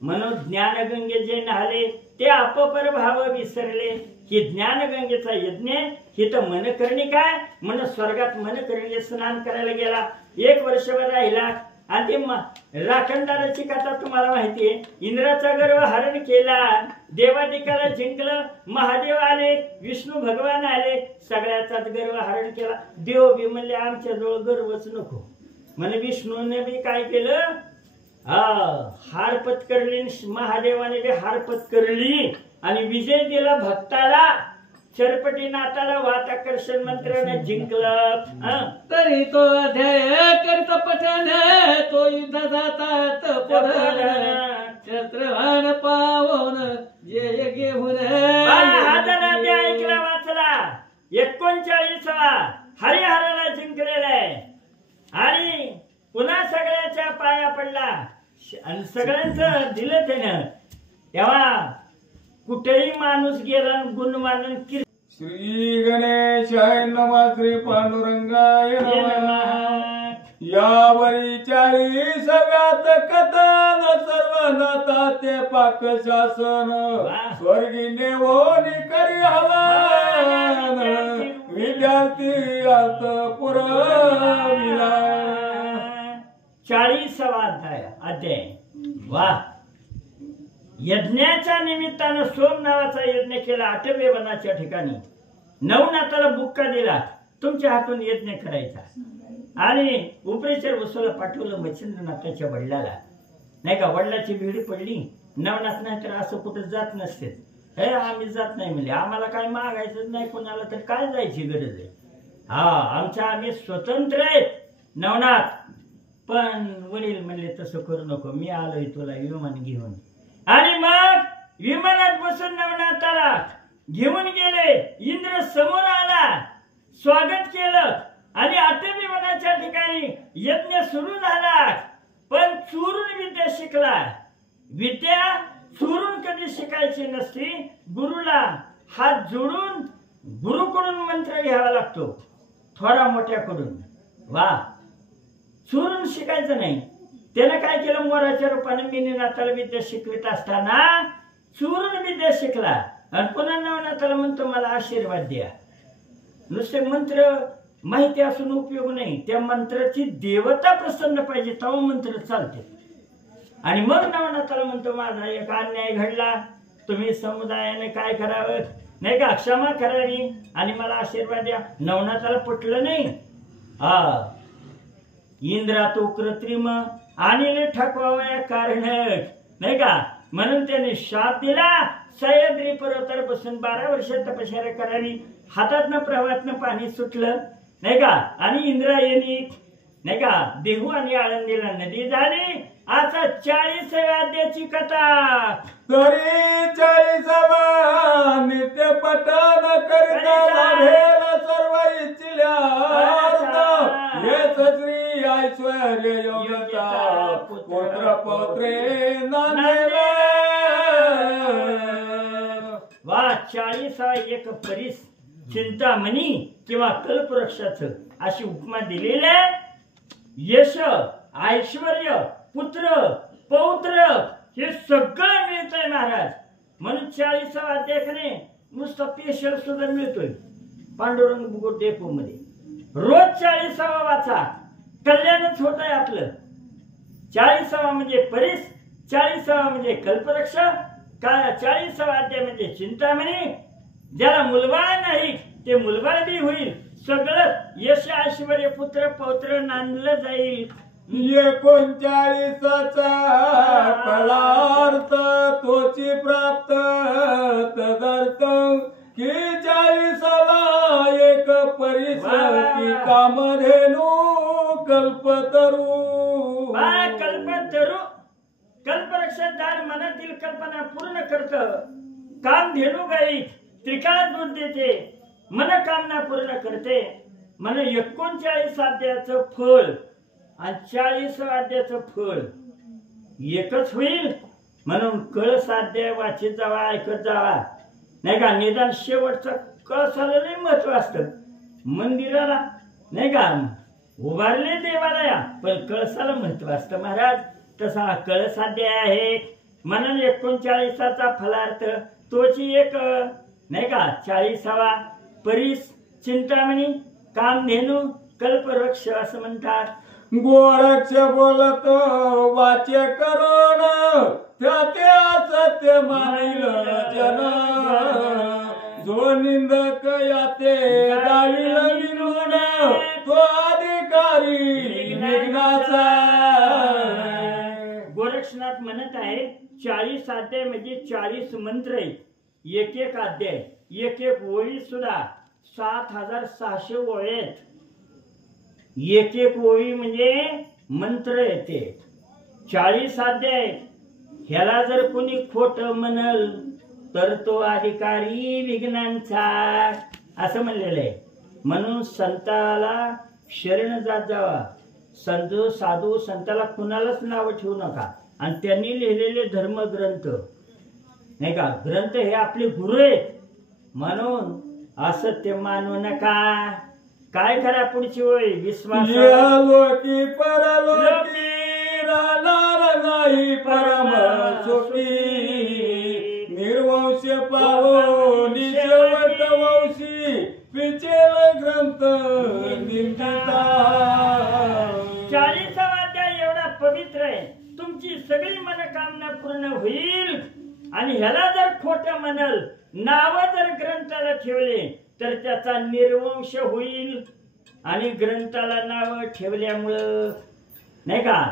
म्हणून ज्ञानगंगे जे नहाले ते अपपर भाव विसरले. ही ज्ञानगंगेचा यज्ञ ही तर मनकर्णिका आहे. म्हणून स्वर्गात मनकर्णिके स्नान करायला गेला, 1 वर्षभर राहिला. आणि ते राखणदाराची कथा तुम्हाला माहितीये. इंद्राचा गर्व हरण केला, देवादिकाला जिंकलं, महादेव आले, विष्णू भगवान आले, सगळ्याचाच गर्व हरण केला. देव बी म्हणले आमच्या जवळ गर्वच नको. म्हणे विष्णूने बी काय केलं, हार पत्करली, महादेवाने बी हार पत्करली आणि विजय दिला भक्ताला. छरपटीनाथाला वाताकर्षण मंत्राने जिंकलं. तरी तो अध्याय करत पठन तो युद्ध जातात शस्त्रवान पावन जय घेऊन. 1000 अध्याय ऐकला वाचला. 39वा हरिहराला जिंकलेला आहे आणि पुन्हा सगळ्याच्या पाया पडला आणि सगळ्यांचं दिलं त्यानं. तेव्हा कुठेही माणूस गेला गुणवान कीर्ती. श्री गणेशाय नमः. श्री पांडुरंगाय नमः. यावरी 40व्यात कथन सर्व नाता ते पाक शासन स्वर्गी नेवोनी करी हवान विद्यार्थी आत पुरविला. 40वा अध्याय. वा यज्ञाच्या निमित्तानं सोम नावाचा यज्ञ केला 8व्या वनाच्या ठिकाणी. नवनाथाला बुक्का दिला, तुमच्या हातून यज्ञ करायचा. आणि उपरेचर वसूला पाठवलं मच्छिंद्रनाथाच्या वडिलाला, नाही का. वडिलाची भीड पडली, नवनाथ नाही तर असं कुठं जात नसते. हे आम्ही जात नाही म्हणजे आम्हाला काय मागायचं नाही कोणाला, तर काय जायची गरज आहे. आमच्या आम्ही स्वतंत्र आहेत. नवनाथ पण वडील म्हणले तसं करू नको, मी आलोय तुला विमान घेऊन. आणि मग विमानात बसून नवनाथाला घेऊन गेले. इंद्र समोर आला, स्वागत केलं आणि आठवी वनाच्या ठिकाणी यज्ञ सुरू झाला. पण चोरून विद्या शिकला. विद्या चोरून कधी शिकायची नसती. गुरुला हात जोडून गुरुकडून मंत्र घ्यावा लागतो, थोडा मोठ्याकडून. वा, चोरून शिकायचं नाही. त्यानं काय केलं, मोराच्या रूपाने मिनीनाथाला विद्या शिकवित असताना चोरून विद्या शिकला. आणि पुन्हा नवनाथाला म्हणतो मला आशीर्वाद द्या. नुसते मंत्र माहिती असून उपयोग नाही, त्या मंत्राची देवता प्रसन्न पाहिजे, तेव्हा मंत्र चालते. आणि मग नवनाथाला म्हणतो माझा एक अन्याय घडला, तुम्ही समुदायाने काय करावं नाही का, क्षमा करावी आणि मला आशीर्वाद द्या. नवनाथाला पटलं नाही. इंद्रा तो कृत्रिम आणि ठकवावया कारण नाही का, म्हणून त्याने शाप दिला. सह्याद्री पर्वतावर बसून 12 वर्ष तपश्चर्या करावी. हातातनं प्रवाहातनं पाणी सुटलं नाही का, आणि इंद्रायणी नाही का देहू आणि आळंदीला नदी झाली. आता 40व्या अध्यायाची कथा. तरी 40वा नित्य पठन करिता लाभेल सर्व इच्छिल्या हेच श्री ऐश्वर्य योग्यता पुत्र पौत्रे नांदेला. वा, 40वा एक परीस चिंतामणी किंवा कल्पवृक्षाचं अशी उपमा दिलेली आहे. यश, ऐश्वर्य, पुत्र, पौत्र हे सगळं मिळतंय महाराज. म्हणून 40वा अध्यायाने नुसता पेशल सुद्धा मिळतोय पांडुरंग बुगोट डेपो मध्ये. रोज 40वा वाचा, कल्याणच होत आहे आपलं. 40वा म्हणजे परीस, 40वा म्हणजे कल्पवृक्ष, 40वा अध्याय म्हणजे चिंतामणी. ज्याला मुलबाळ नाही ते मुलबाळ बी होईल. सगळं यश, ऐश्वर्य, पुत्र, पौत्र नांदलं जाईल. 39चा फलार्थ तोची प्राप्त तदर्थ की 40वा एक परिसर कामधेनु कल्पतरू. कल्पतरू कल्पवृक्ष झाड मनातील कल्पना पूर्ण करत. कामधेनु गाई त्रिकाळ दूध देते, मनकामना पूर्ण करते. मन 39 अध्यायाचं फळ आणि 40 अध्यायाचं फळ एकच होईल. म्हणून कळस अध्याय वाचित जावा, ऐकत जावा नाही का. निदान शेवटचं कळसाला लई महत्व असतं. मंदिराला नाही का उभारले देवालया, पण कळसाला महत्व असतं महाराज. तसा कळस अध्याय आहे. म्हणून 39चा फलार्थ तोची एक नाही का 40वा परीस, चिंतामणी, कामधेनु, कल्पवृक्ष असं म्हणतात. गोरक्ष बोलत वाच्य करोण त्याते असत्य मानिल जन. जो निंदक याते दाळील विनोड तो अधिकारी निघ्नाचा. गोरक्षनाथ म्हणत आहे 40 अध्याय म्हणजे 40 मंत्र आहेत. एक एक अध्याय, एक एक ओळी सुद्धा 7600 ओळी आहेत. एक एक ओळी म्हणजे मंत्र येते. 40 अध्याय. ह्याला जर कोणी खोट म्हणल तर तो अधिकारी विघ्नांचा असं म्हणलेलं आहे. म्हणून संताला शरण जात जावा. संत साधू संताला कुणालाच नाव ठेवू नका. आणि त्यांनी लिहिलेले धर्मग्रंथ नाही का, ग्रंथ हे आपले गुरु आहेत. म्हणून असत्य मानू नका. काय करा पुढची ओळी, विश्वास लोकी परलोकी राहणार नाही परम सुखी. निर्वंश पावो निशवत वंशी पिचेल ग्रंथ निंदिता. 40वा अध्याय एवढा पवित्र आहे. तुमची सगळी मनोकामना पूर्ण होईल. आणि ह्याला जर खोट म्हणल, नाव जर ग्रंथाला ठेवले तर त्याचा निर्वंश होईल. आणि ग्रंथाला नाव ठेवल्यामुळं नाही का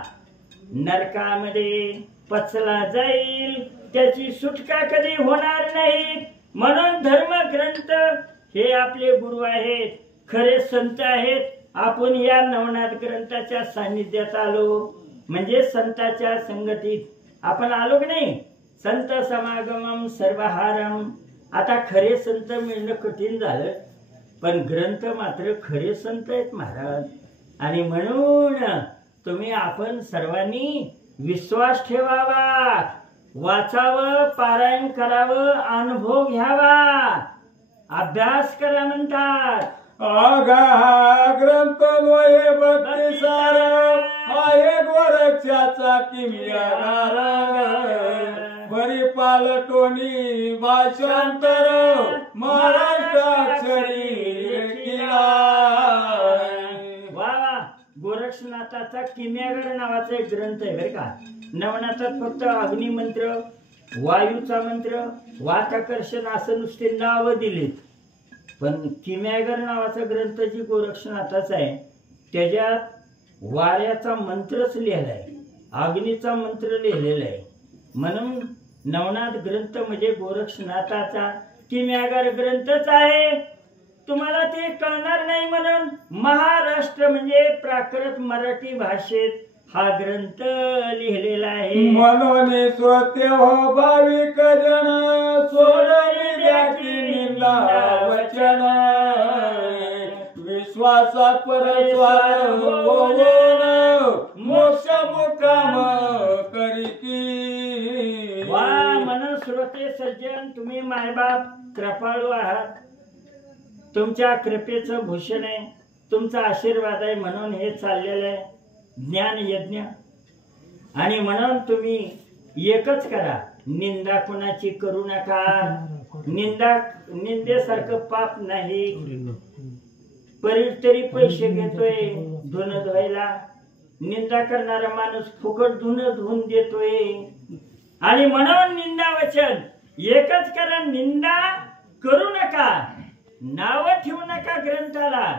नरकामध्ये पचला जाईल. त्याची सुटका कधी होणार नाही. म्हणून धर्म ग्रंथ हे आपले गुरु आहेत, खरे संत आहेत. आपण या नवनाथ ग्रंथाच्या सान्निध्यात आलो, म्हणजे संतांच्या संगतीत आपण आलो की नाही. संत समागमम सर्वहारम. आता खरे संत मिळणं कठीण झालं, पण ग्रंथ मात्र खरे संत आहेत महाराज. आणि म्हणून तुम्ही आपण सर्वांनी विश्वास ठेवावा, वाचावं, पारायण करावं, अनुभव घ्यावा, अभ्यास करा म्हणतात. आगा ग्रंथ लोये भक्ती सार आहे गोरक्षाचा किमियागार. बरी पालटोनी भाषांतर महाराष्ट्राक्षरी केला. वा गोरक्षनाथाचा किम्यागर नावाचा एक ग्रंथ आहे बरं का. नवनाथात फक्त अग्निमंत्र, वायूचा मंत्र, वाताकर्षण असं नुसते नाव दिलीत, पण किम्यागर नावाचा ग्रंथ जी गोरक्षनाथाचा आहे त्याच्यात वाऱ्याचा मंत्रच लिहिलाय, अग्नीचा मंत्र लिहिलेला आहे. म्हणून नवनाथ ग्रंथ म्हणजे गोरक्षनाथाचा किम्यागर ग्रंथच आहे. तुम्हाला ते कळणार नाही म्हणून महाराष्ट्र म्हणजे प्राकृत मराठी भाषेत हा ग्रंथ लिहिलेला आहे. म्हणून श्रोते हो भाविक जन सोडली द्याची निंदा वचन. विश्वासात परस्वार होऊन मोक्ष मुकाम करी की. वा म्हणून श्रोते सज्जन, तुम्ही मायबाप कृपाळू आहात, तुमच्या कृपेचं भूषण आहे, तुमचा आशीर्वाद आहे म्हणून हे चाललेलं आहे ज्ञान यज्ञ. आणि म्हणून तुम्ही एकच करा, निंदा कुणाची करू नका. निंदेसारखं पाप नाही. तरी पैसे घेतोय धुन धुवायला, निंदा करणारा माणूस फुकट धुन धुवून देतोय. आणि म्हणून निंदा वचन एकच करा, निंदा करू नका, नाव ठेवू नका ग्रंथाला.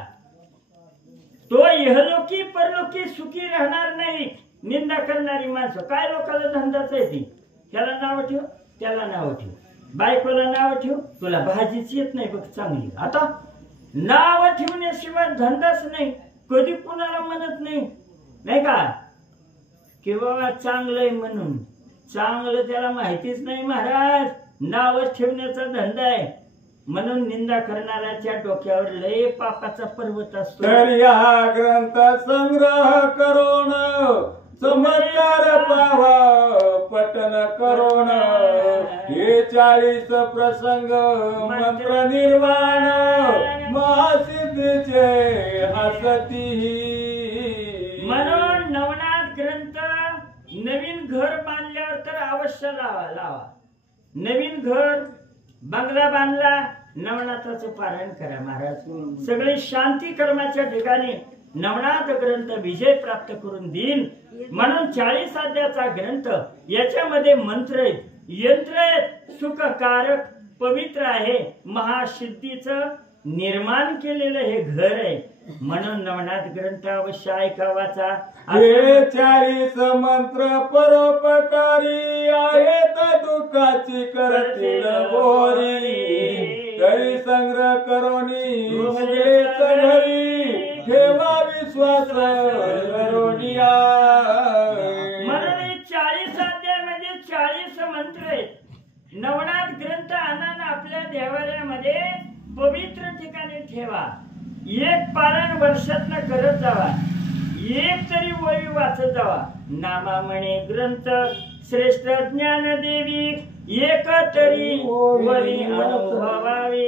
तो इहलोकी परलोकी सुखी राहणार नाही. निंदा करणारी माणसं काय लोकांना धंदाच आहे ती. त्याला नाव ठेव, त्याला नाव ठेव, बायकोला नाव ठेव, तुला भाजीच येत नाही बघ चांगली. आता नाव ठेवण्याशिवाय धंदाच नाही. कधी कुणाला म्हणत नाही का की बाबा चांगलंय म्हणून. चांगलं त्याला माहितीच नाही महाराज. नावच ठेवण्याचा धंदा आहे. म्हणून निंदा करणाऱ्याच्या डोक्यावर लय पापाचा पर्वत असतो. तर या ग्रंथ संग्रह करून चमत्कार पावा पठन करून. हे 40 प्रसंग मंत्र निर्वाण महासिद्धीचे हसती. म्हणून नवनाथ ग्रंथ नवीन घर बांधल्यावर तर अवश्य लावा. नवीन घर बंगला बांधला, नवनाथाचं पारायण करा महाराज. सगळे शांती कर्माच्या ठिकाणी नवनाथ ग्रंथ विजय प्राप्त करून देईल. म्हणून 40 अध्यायाचा ग्रंथ, याच्यामध्ये मंत्र आहेत, यंत्र आहेत, सुखकारक पवित्र आहे. महासिद्धीचं निर्माण केलेलं हे घर आहे. म्हणून नवनाथ ग्रंथ अवश्य ऐकावाचा. हे 40 मंत्र परोपकारी आहेत, दुःखाची करतील बोरी. तरी संग्रह करोनी घरी ठेवा विश्वास करोनिया. म्हणून 40 अध्यायामध्ये 40 मंत्र आहेत. नवनाथ ग्रंथ आणून आपल्या देवालयामध्ये पवित्र ठिकाणी ठेवा. एक पारायण वर्षातनं करत जावा, एक तरी वही वाचत जावा. नामा म्हणे ग्रंथ श्रेष्ठ ज्ञानदेवी, एक तरी वही अनुभवावी.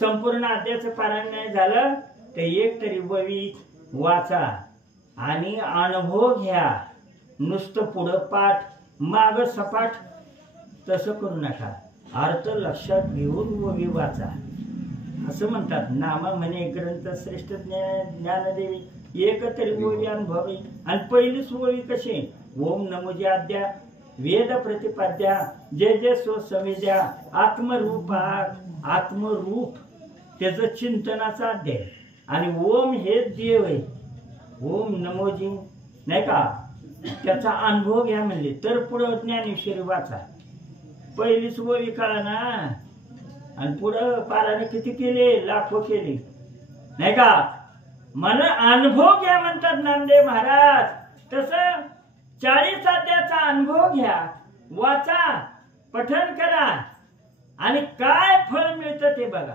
संपूर्ण अध्यायाचं पारायण नाही झालं तर एक तरी वही वाचा आणि अनुभव घ्या. नुसतं पुढं पाठ माग सपाट तसं करू नका. अर्थ लक्षात घेऊन वही वाचा असं म्हणतात. नामा म्हणे ग्रंथ श्रेष्ठ ज्ञानदेवी, एक तरी वही अनुभवावी. आणि पहिलीच वही कशी, ओम नमोजी आद्या वेद प्रतिपाद्या जय जय सो सविद्या आत्मरूप. आत्मरूप त्याचं चिंतनाचा अध्याय. आणि ओम हे देव आहे, ओम नमोजी नाही का, त्याचा अनुभव घ्या म्हणले. तर पुढं ज्ञानेश्वरी वाचा. पहिलीच वही कळा ना. आणि पुढं पाराने किती केले, लाखो केले. नाही का. मला अनुभव घ्या म्हणतात नामदेव महाराज. तसं 40 अध्यायाचा अनुभव घ्या, वाचा, पठन करा आणि काय फळ मिळतं ते बघा.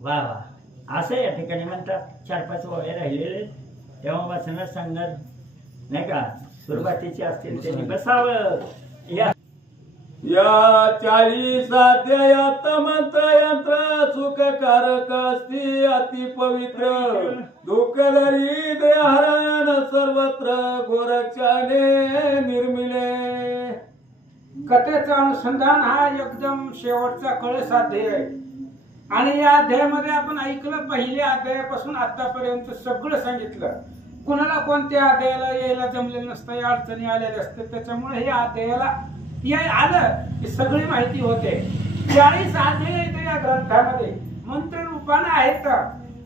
वा वा असं या ठिकाणी म्हणतात. 4-5 ओव्या राहिलेले तेव्हा वाचणार सांगणार नाही का. सुरुवातीचे असतील त्यांनी बसावं. या 40 अध्यायात मंत्र यंत्र सुखकारक असती अति पवित्र दुःखदरी दयाहरण सर्वत्र गोरक्षाने निर्मिले. कथेचं अनुसंधान हा एकदम शेवटचा कळस अध्याय आहे. आणि या अध्यायामध्ये आपण ऐकलं पहिल्या अध्यायापासून आतापर्यंत सगळं सांगितलं. कुणाला कोणत्या अध्यायाला यायला जमलेलं नसतं, अडचणी आलेल्या असतात, त्याच्यामुळे हे अध्यायाला आलं की सगळी माहिती होते. 40 अध्याय येते या ग्रंथामध्ये, मंत्र रूपाने आहेत.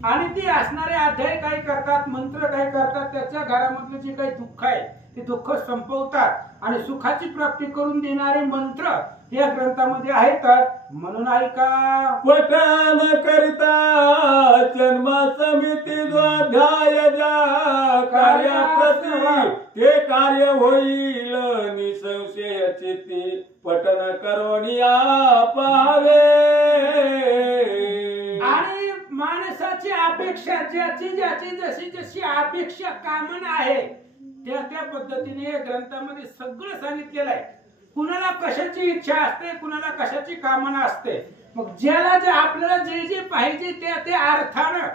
आणि ती असणारे अध्याय काय करतात, मंत्र काय करतात, त्याच्या घरामधलं जे काही दुःख आहे ते दुःख संपवतात आणि सुखाची प्राप्ती करून देणारे मंत्र या ग्रंथामध्ये आहेत. म्हणून ऐका. पठन करिता जन्म समिती जो अध्याय ज्या कार्याप्रती ते कार्य होईल निसंशय चित्ती पठन करोनिया पाहावे. आणि माणसाची अपेक्षा ज्याची जशी जशी अपेक्षा कामना आहे त्या पद्धतीने या ग्रंथामध्ये सगळं सांगितलेलं आहे. कुणाला कशाची इच्छा असते, कुणाला कशाची कामना असते. मग ज्याला जे आपल्याला जे जे पाहिजे ते अर्थानं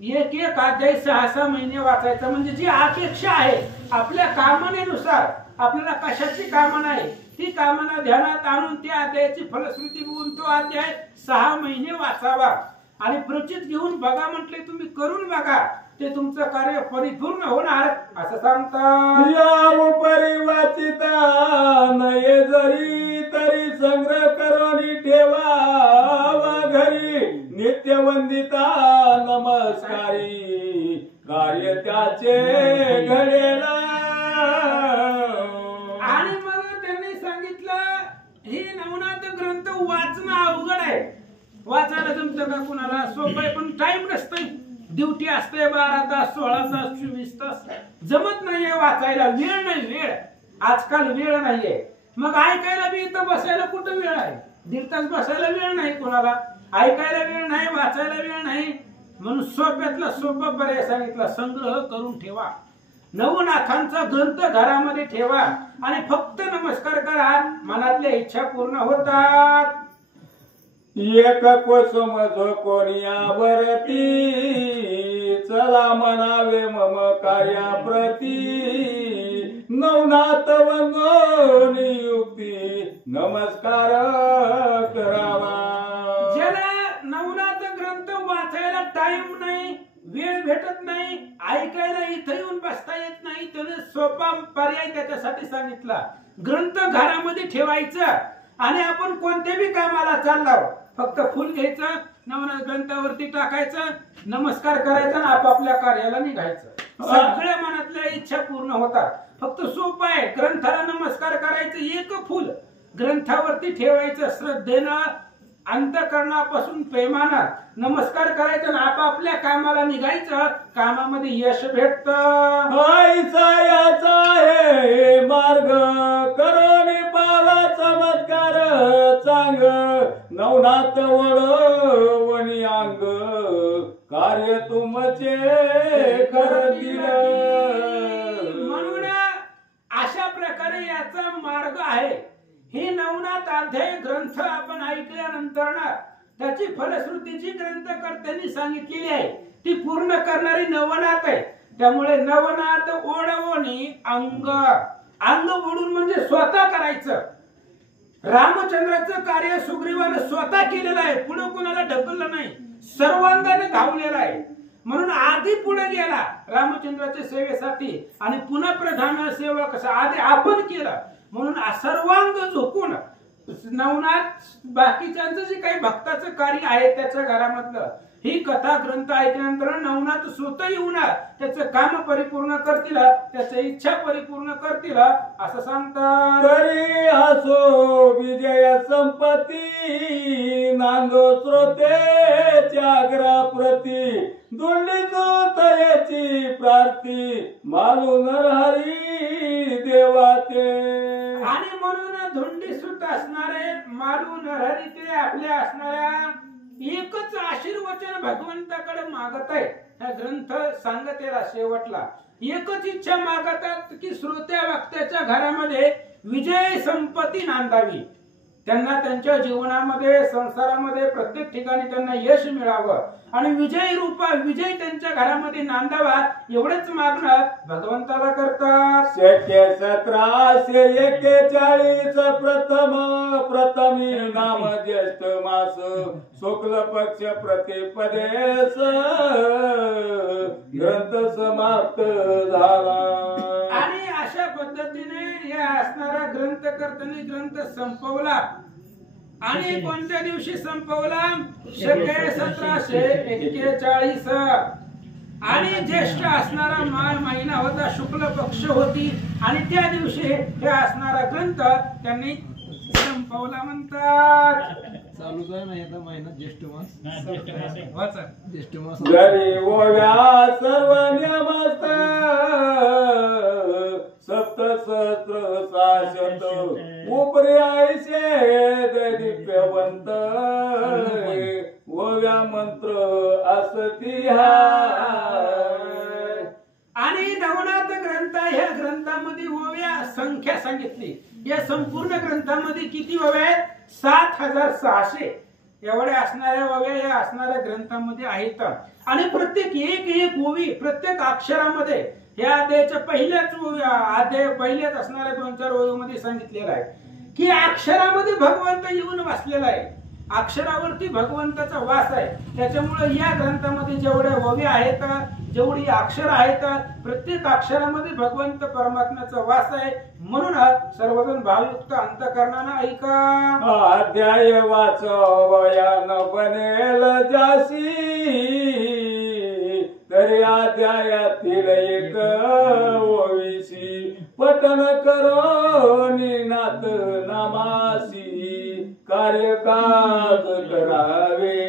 एक अध्याय 6-6 महिने वाचायचा. म्हणजे जी अपेक्षा आहे आपल्या कामनेनुसार आपल्याला कशाची कामना आहे ती कामना ध्यानात आणून त्या अध्यायाची फलश्रुती बघून तो अध्याय 6 महिने वाचावा. आणि प्रचित घेऊन बघा म्हटले, तुम्ही करून बघा, ते तुमचं कार्य परिपूर्ण होणार असं सांगतात. या परिवाचिता नये जरी तरी संग्रह करून ठेवावा घरी नित्य वंदिता नमस्कारी कार्य त्याचे घडेला. आणि मग त्यांनी सांगितलं हे नवनाथ ग्रंथ वाचणं अवघड आहे. वाचायला जमतं का कुणाला, सोपं आहे, पण टाइम नसतोय. ड्युटी असते 12 तास 16 तास 24 तास, जमत नाहीये वाचायला, वेळ नाही. वेळ आजकाल वेळ नाहीये. मग ऐकायला बी इथं बसायला कुठं वेळ आहे, 1.5 तास बसायला वेळ नाही कोणाला, ऐकायला वेळ नाही, वाचायला वेळ नाही. म्हणून सोप्यातला सोपा पर्याय सांगितला, संग्रह करून ठेवा. नवनाथांचा ग्रंथ घरामध्ये ठेवा आणि फक्त नमस्कार करा, मनातल्या इच्छा पूर्ण होतात. एक कोसम जो कोणीयावरती चला म्हणावे मम कार्याप्रती नवनाथ वंदो नियुक्ती नमस्कार करावा. ज्याला नवनाथ ग्रंथ वाचायला टाइम नाही, वेळ भेटत नाही, ऐकायला इथं येऊन बसता येत नाही, त्याने सोपा पर्याय त्याच्यासाठी सांगितला. ग्रंथ घरामध्ये ठेवायचं आणि आपण कोणत्या बी कामाला चाललो, फक्त फुल घ्यायचं, नवनाथ ग्रंथावरती टाकायचं, नमस्कार करायचा आणि आपापल्या कार्याला निघायचं. सगळ्या मनातल्या इच्छा पूर्ण होतात. फक्त सोपं आहे. ग्रंथाला नमस्कार करायचं, एक फुल ग्रंथावरती ठेवायचं, श्रद्धेनं अंतःकरणापासून प्रेमानं नमस्कार करायचं आणि आपापल्या कामाला निघायचं. कामामध्ये यश भेटतं. आईचा याचा हे मार्ग करून पावा चमत्कार चांग नवनाथ वणी अंग कार्य तुमचे करतील. म्हणून अशा प्रकारे याचा मार्ग आहे. हे नवनाथ अध्याय ग्रंथ आपण ऐकल्यानंतर ना त्याची फलश्रुतीची ग्रंथकर्त्यांनी सांगितलेली आहे, ती पूर्ण करणारी नवनाथ आहे. त्यामुळे नवनाथ ओढवणी अंग, अंग ओढून म्हणजे स्वतः करायचं. रामचंद्राचं कार्य सुग्रीवानं स्वतः केलेलं आहे, पुढे कोणाला ढकललं नाही, सर्वांगाने धावलेला आहे. म्हणून आधी पुढे गेला रामचंद्राच्या सेवेसाठी आणि पुन्हा प्रधान सेवक आधी आपण केलं. म्हणून सर्वांग झोकून नवनाथ बाकीच्यांचं जे काही भक्ताचं कार्य आहे त्याच्या घरामधलं ही कथा ग्रंथ ऐकल्यानंतर नवनाथ स्वतः येऊन त्याचं काम परिपूर्ण करतील, त्याची इच्छा परिपूर्ण करतील असं सांगतात. तरी असो विजय संपत्ती नांदो श्रोतेच्या प्रती दोंडी तयाची प्रार्थी मालून हरी देवाते. आणि म्हणून धोंडी सुत असणारे मालू नरहरी ते आपल्या असणाऱ्या एकच आशीर्वचन भगवंताकडे मागत आहे. हा ग्रंथ सांगतेला शेवटला एकच इच्छा मागतात की श्रोत्या वक्त्याच्या घरामध्ये विजय संपत्ती नांदावी, त्यांना त्यांच्या जीवनामध्ये संसारामध्ये प्रत्येक ठिकाणी त्यांना यश मिळावं आणि विजय रूपा विजय त्यांच्या घरामध्ये नांदावा एवढेच मागणं भगवंताला करतात. शक्य 1741 प्रथमी नाम ज्येष्ठ मास शुक्ल पक्ष प्रतिपदेस ग्रंथ समाप्त झाला. आणि अशा पद्धतीने या असणारा ग्रंथकर्त्यांनी ग्रंथ संपवला. आणि कोणत्या दिवशी संपवला? शके 1741. आणि ज्येष्ठ असणारा माळ महिना होता, शुक्ल पक्ष होती आणि त्या दिवशी हे असणारा ग्रंथ त्यांनी संपवला म्हणतात. चालूच आहे ना आता महिना ज्येष्ठ मास वाचा ज्येष्ठ मास. जरी ओव्या सर्व नियमस्त सप्तसहस्र साशत उपरी आयशे दैदिप्यवंत ओव्या मंत्र असती हा. आणि नवनाथ ग्रंथ ह्या ग्रंथामध्ये ओव्या संख्या सांगितली. या संपूर्ण ग्रंथामध्ये किती ओव्या आहेत? 7600 एवढ्या असणाऱ्या ओव्या या असणाऱ्या ग्रंथामध्ये आहेत. आणि प्रत्येक एक ओवी प्रत्येक अक्षरामध्ये या अध्यायाच्या पहिल्याच अध्याय पहिल्याच असणाऱ्या 2-4 ओवीमध्ये सांगितलेलं आहे की अक्षरामध्ये भगवंत येऊन बसलेला आहे, अक्षरावरती भगवंताचा वास आहे. त्याच्यामुळे या ग्रंथामध्ये जेवढ्या ओव्या आहेत, जेवढी अक्षर आहेत, प्रत्येक अक्षरामध्ये भगवंत परमात्म्याचा वास आहे. म्हणून सर्वजण भावयुक्त अंतःकरणानं ऐका. अध्याय वाचवयान बनेल जाशी तरी अध्यायातील एक ओवीसी पठन करो निनाथ नामासी कार्यकाज करावे.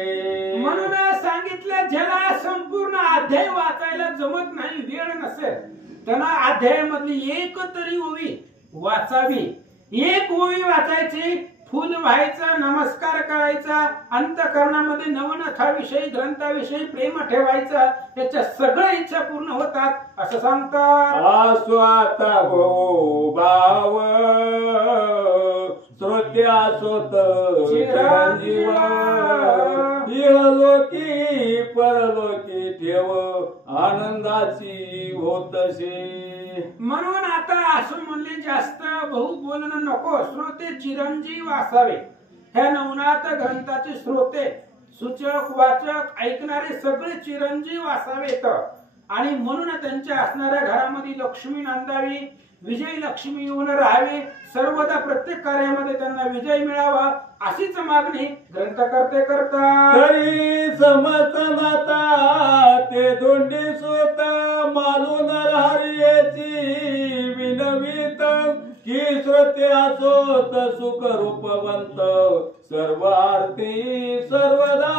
म्हणून सांगितलं ज्याला संपूर्ण अध्याय वाचायला जमत नाही, वेळ नसेल, त्यांना अध्यायामधली एक तरी ओवी वाचावी. एक ओवी वाचायची, फुल व्हायचं, नमस्कार करायचा, अंतःकरणामध्ये नवनाथाविषयी ग्रंथाविषयी प्रेम ठेवायचं, त्याच्या सगळ्या इच्छा पूर्ण होतात असं सांगतात. आस्वाता भो भाव श्रोत्या स्वत चिरंजीव इहलोकी परलोकी ठेव आनंदाची होतसे. म्हणून आता असं म्हणले जास्त बहु बोलणं नको, श्रोते चिरंजीव असावे. ह्या नवनाथ ग्रंथाचे श्रोते सूचक वाचक ऐकणारे सगळे चिरंजीव असावेत. आणि म्हणून त्यांच्या असणाऱ्या घरामध्ये लक्ष्मी नांदावी, विजय लक्ष्मी येऊन राहावी, सर्वदा प्रत्येक कार्यामध्ये त्यांना विजय मिळावा अशीच मागणी ग्रंथकर्ते करतात. तरी समर्थनाता ते दोंडी सोत मालून हरियेची विनवित की श्रोते असोत सुख रूपवंत सर्व आरती सर्वदा.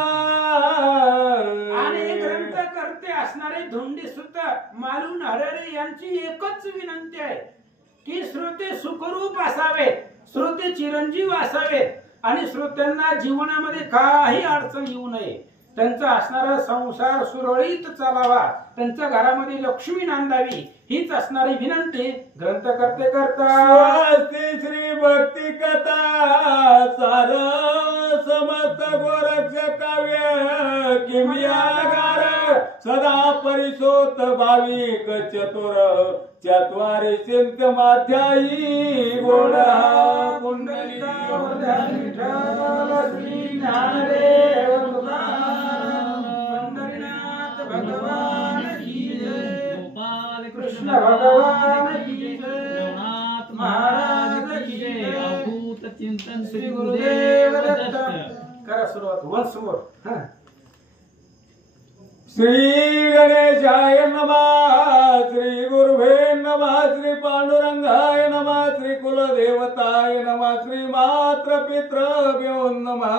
आणि ग्रंथकर्ते असणारे धोंडी सुत मालून हररे यांची एकच विनंती आहे की श्रोते सुखरूप असावेत, श्रोते चिरंजीव असावेत आणि श्रोत्यांना जीवनामध्ये काही अडचण येऊ नये, त्यांचा असणारा संसार सुरळीत चालावा, त्यांच्या घरामध्ये लक्ष्मी नांदावी हीच असणारी विनंती ग्रंथकर्ते करतात. श्री भक्ती कथा सार समस्त गोरक्ष काव्य किमयागार सदा परिशोत भाविक चतुर चत्वारी चिंत माध्यायी गोड कुंडलिका श्री ज्ञानदेव पंढरीनाथ भगवान की जय, गोपाल कृष्ण भगवान की जय, रघुनाथ महाराज की जय. अभूत चिंतन श्री गुरुदेव दत्त. करा सुरुवात वन्स मोर. श्री गणेशाय नमः, श्री गुरुभे नमः, श्री पांडुरंगाय नमः, श्री कुलदेवताय नमः, श्री मातृपितृभ्यो नमः।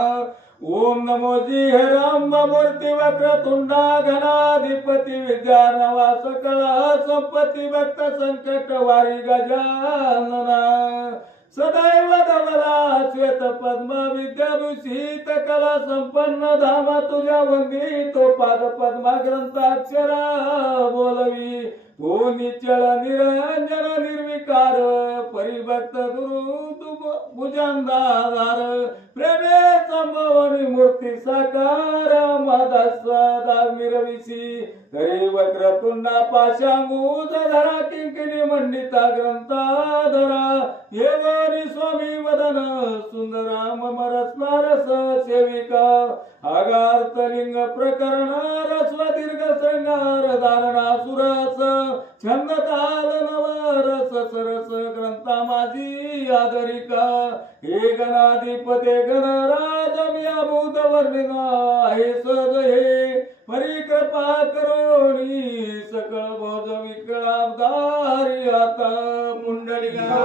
ओम नमो जिहरंब मूर्ति वक्रतुंडा घनाधिपती विद्यानवा सकल संपत्ती भक्त संकट वारी गजानना सदैव धवला श्वेत पद्म विद्याभूषित कला संपन्न धामा तुझ्या वंदितो पाद पद्मा ग्रंथाक्षरा बोलवी तू निचळ निरंजन निर्विकार परिभक्त भुजंदाधार प्रेमे संभवनी मूर्ती साकार मादा सदा मिरविसी तरी वक्रतुंडा पाशांगूज धरा किंकिणी मंडिता ग्रंथाधरा येवरी स्वामी वदन सुंदरा मम रत्नारस सेविका आगार्थ लिंग प्रकरण रस्व दीर्घ श्रृंगार धारणा सुरस छंद ताल नवरस सरस ग्रंथा माझी आदरिका हे गणाधिपते गणराज मी अभूत वर्णिना हे सद हे परिकृपा करोनी सकळ भोज विकळावधारी आता मुंडलिका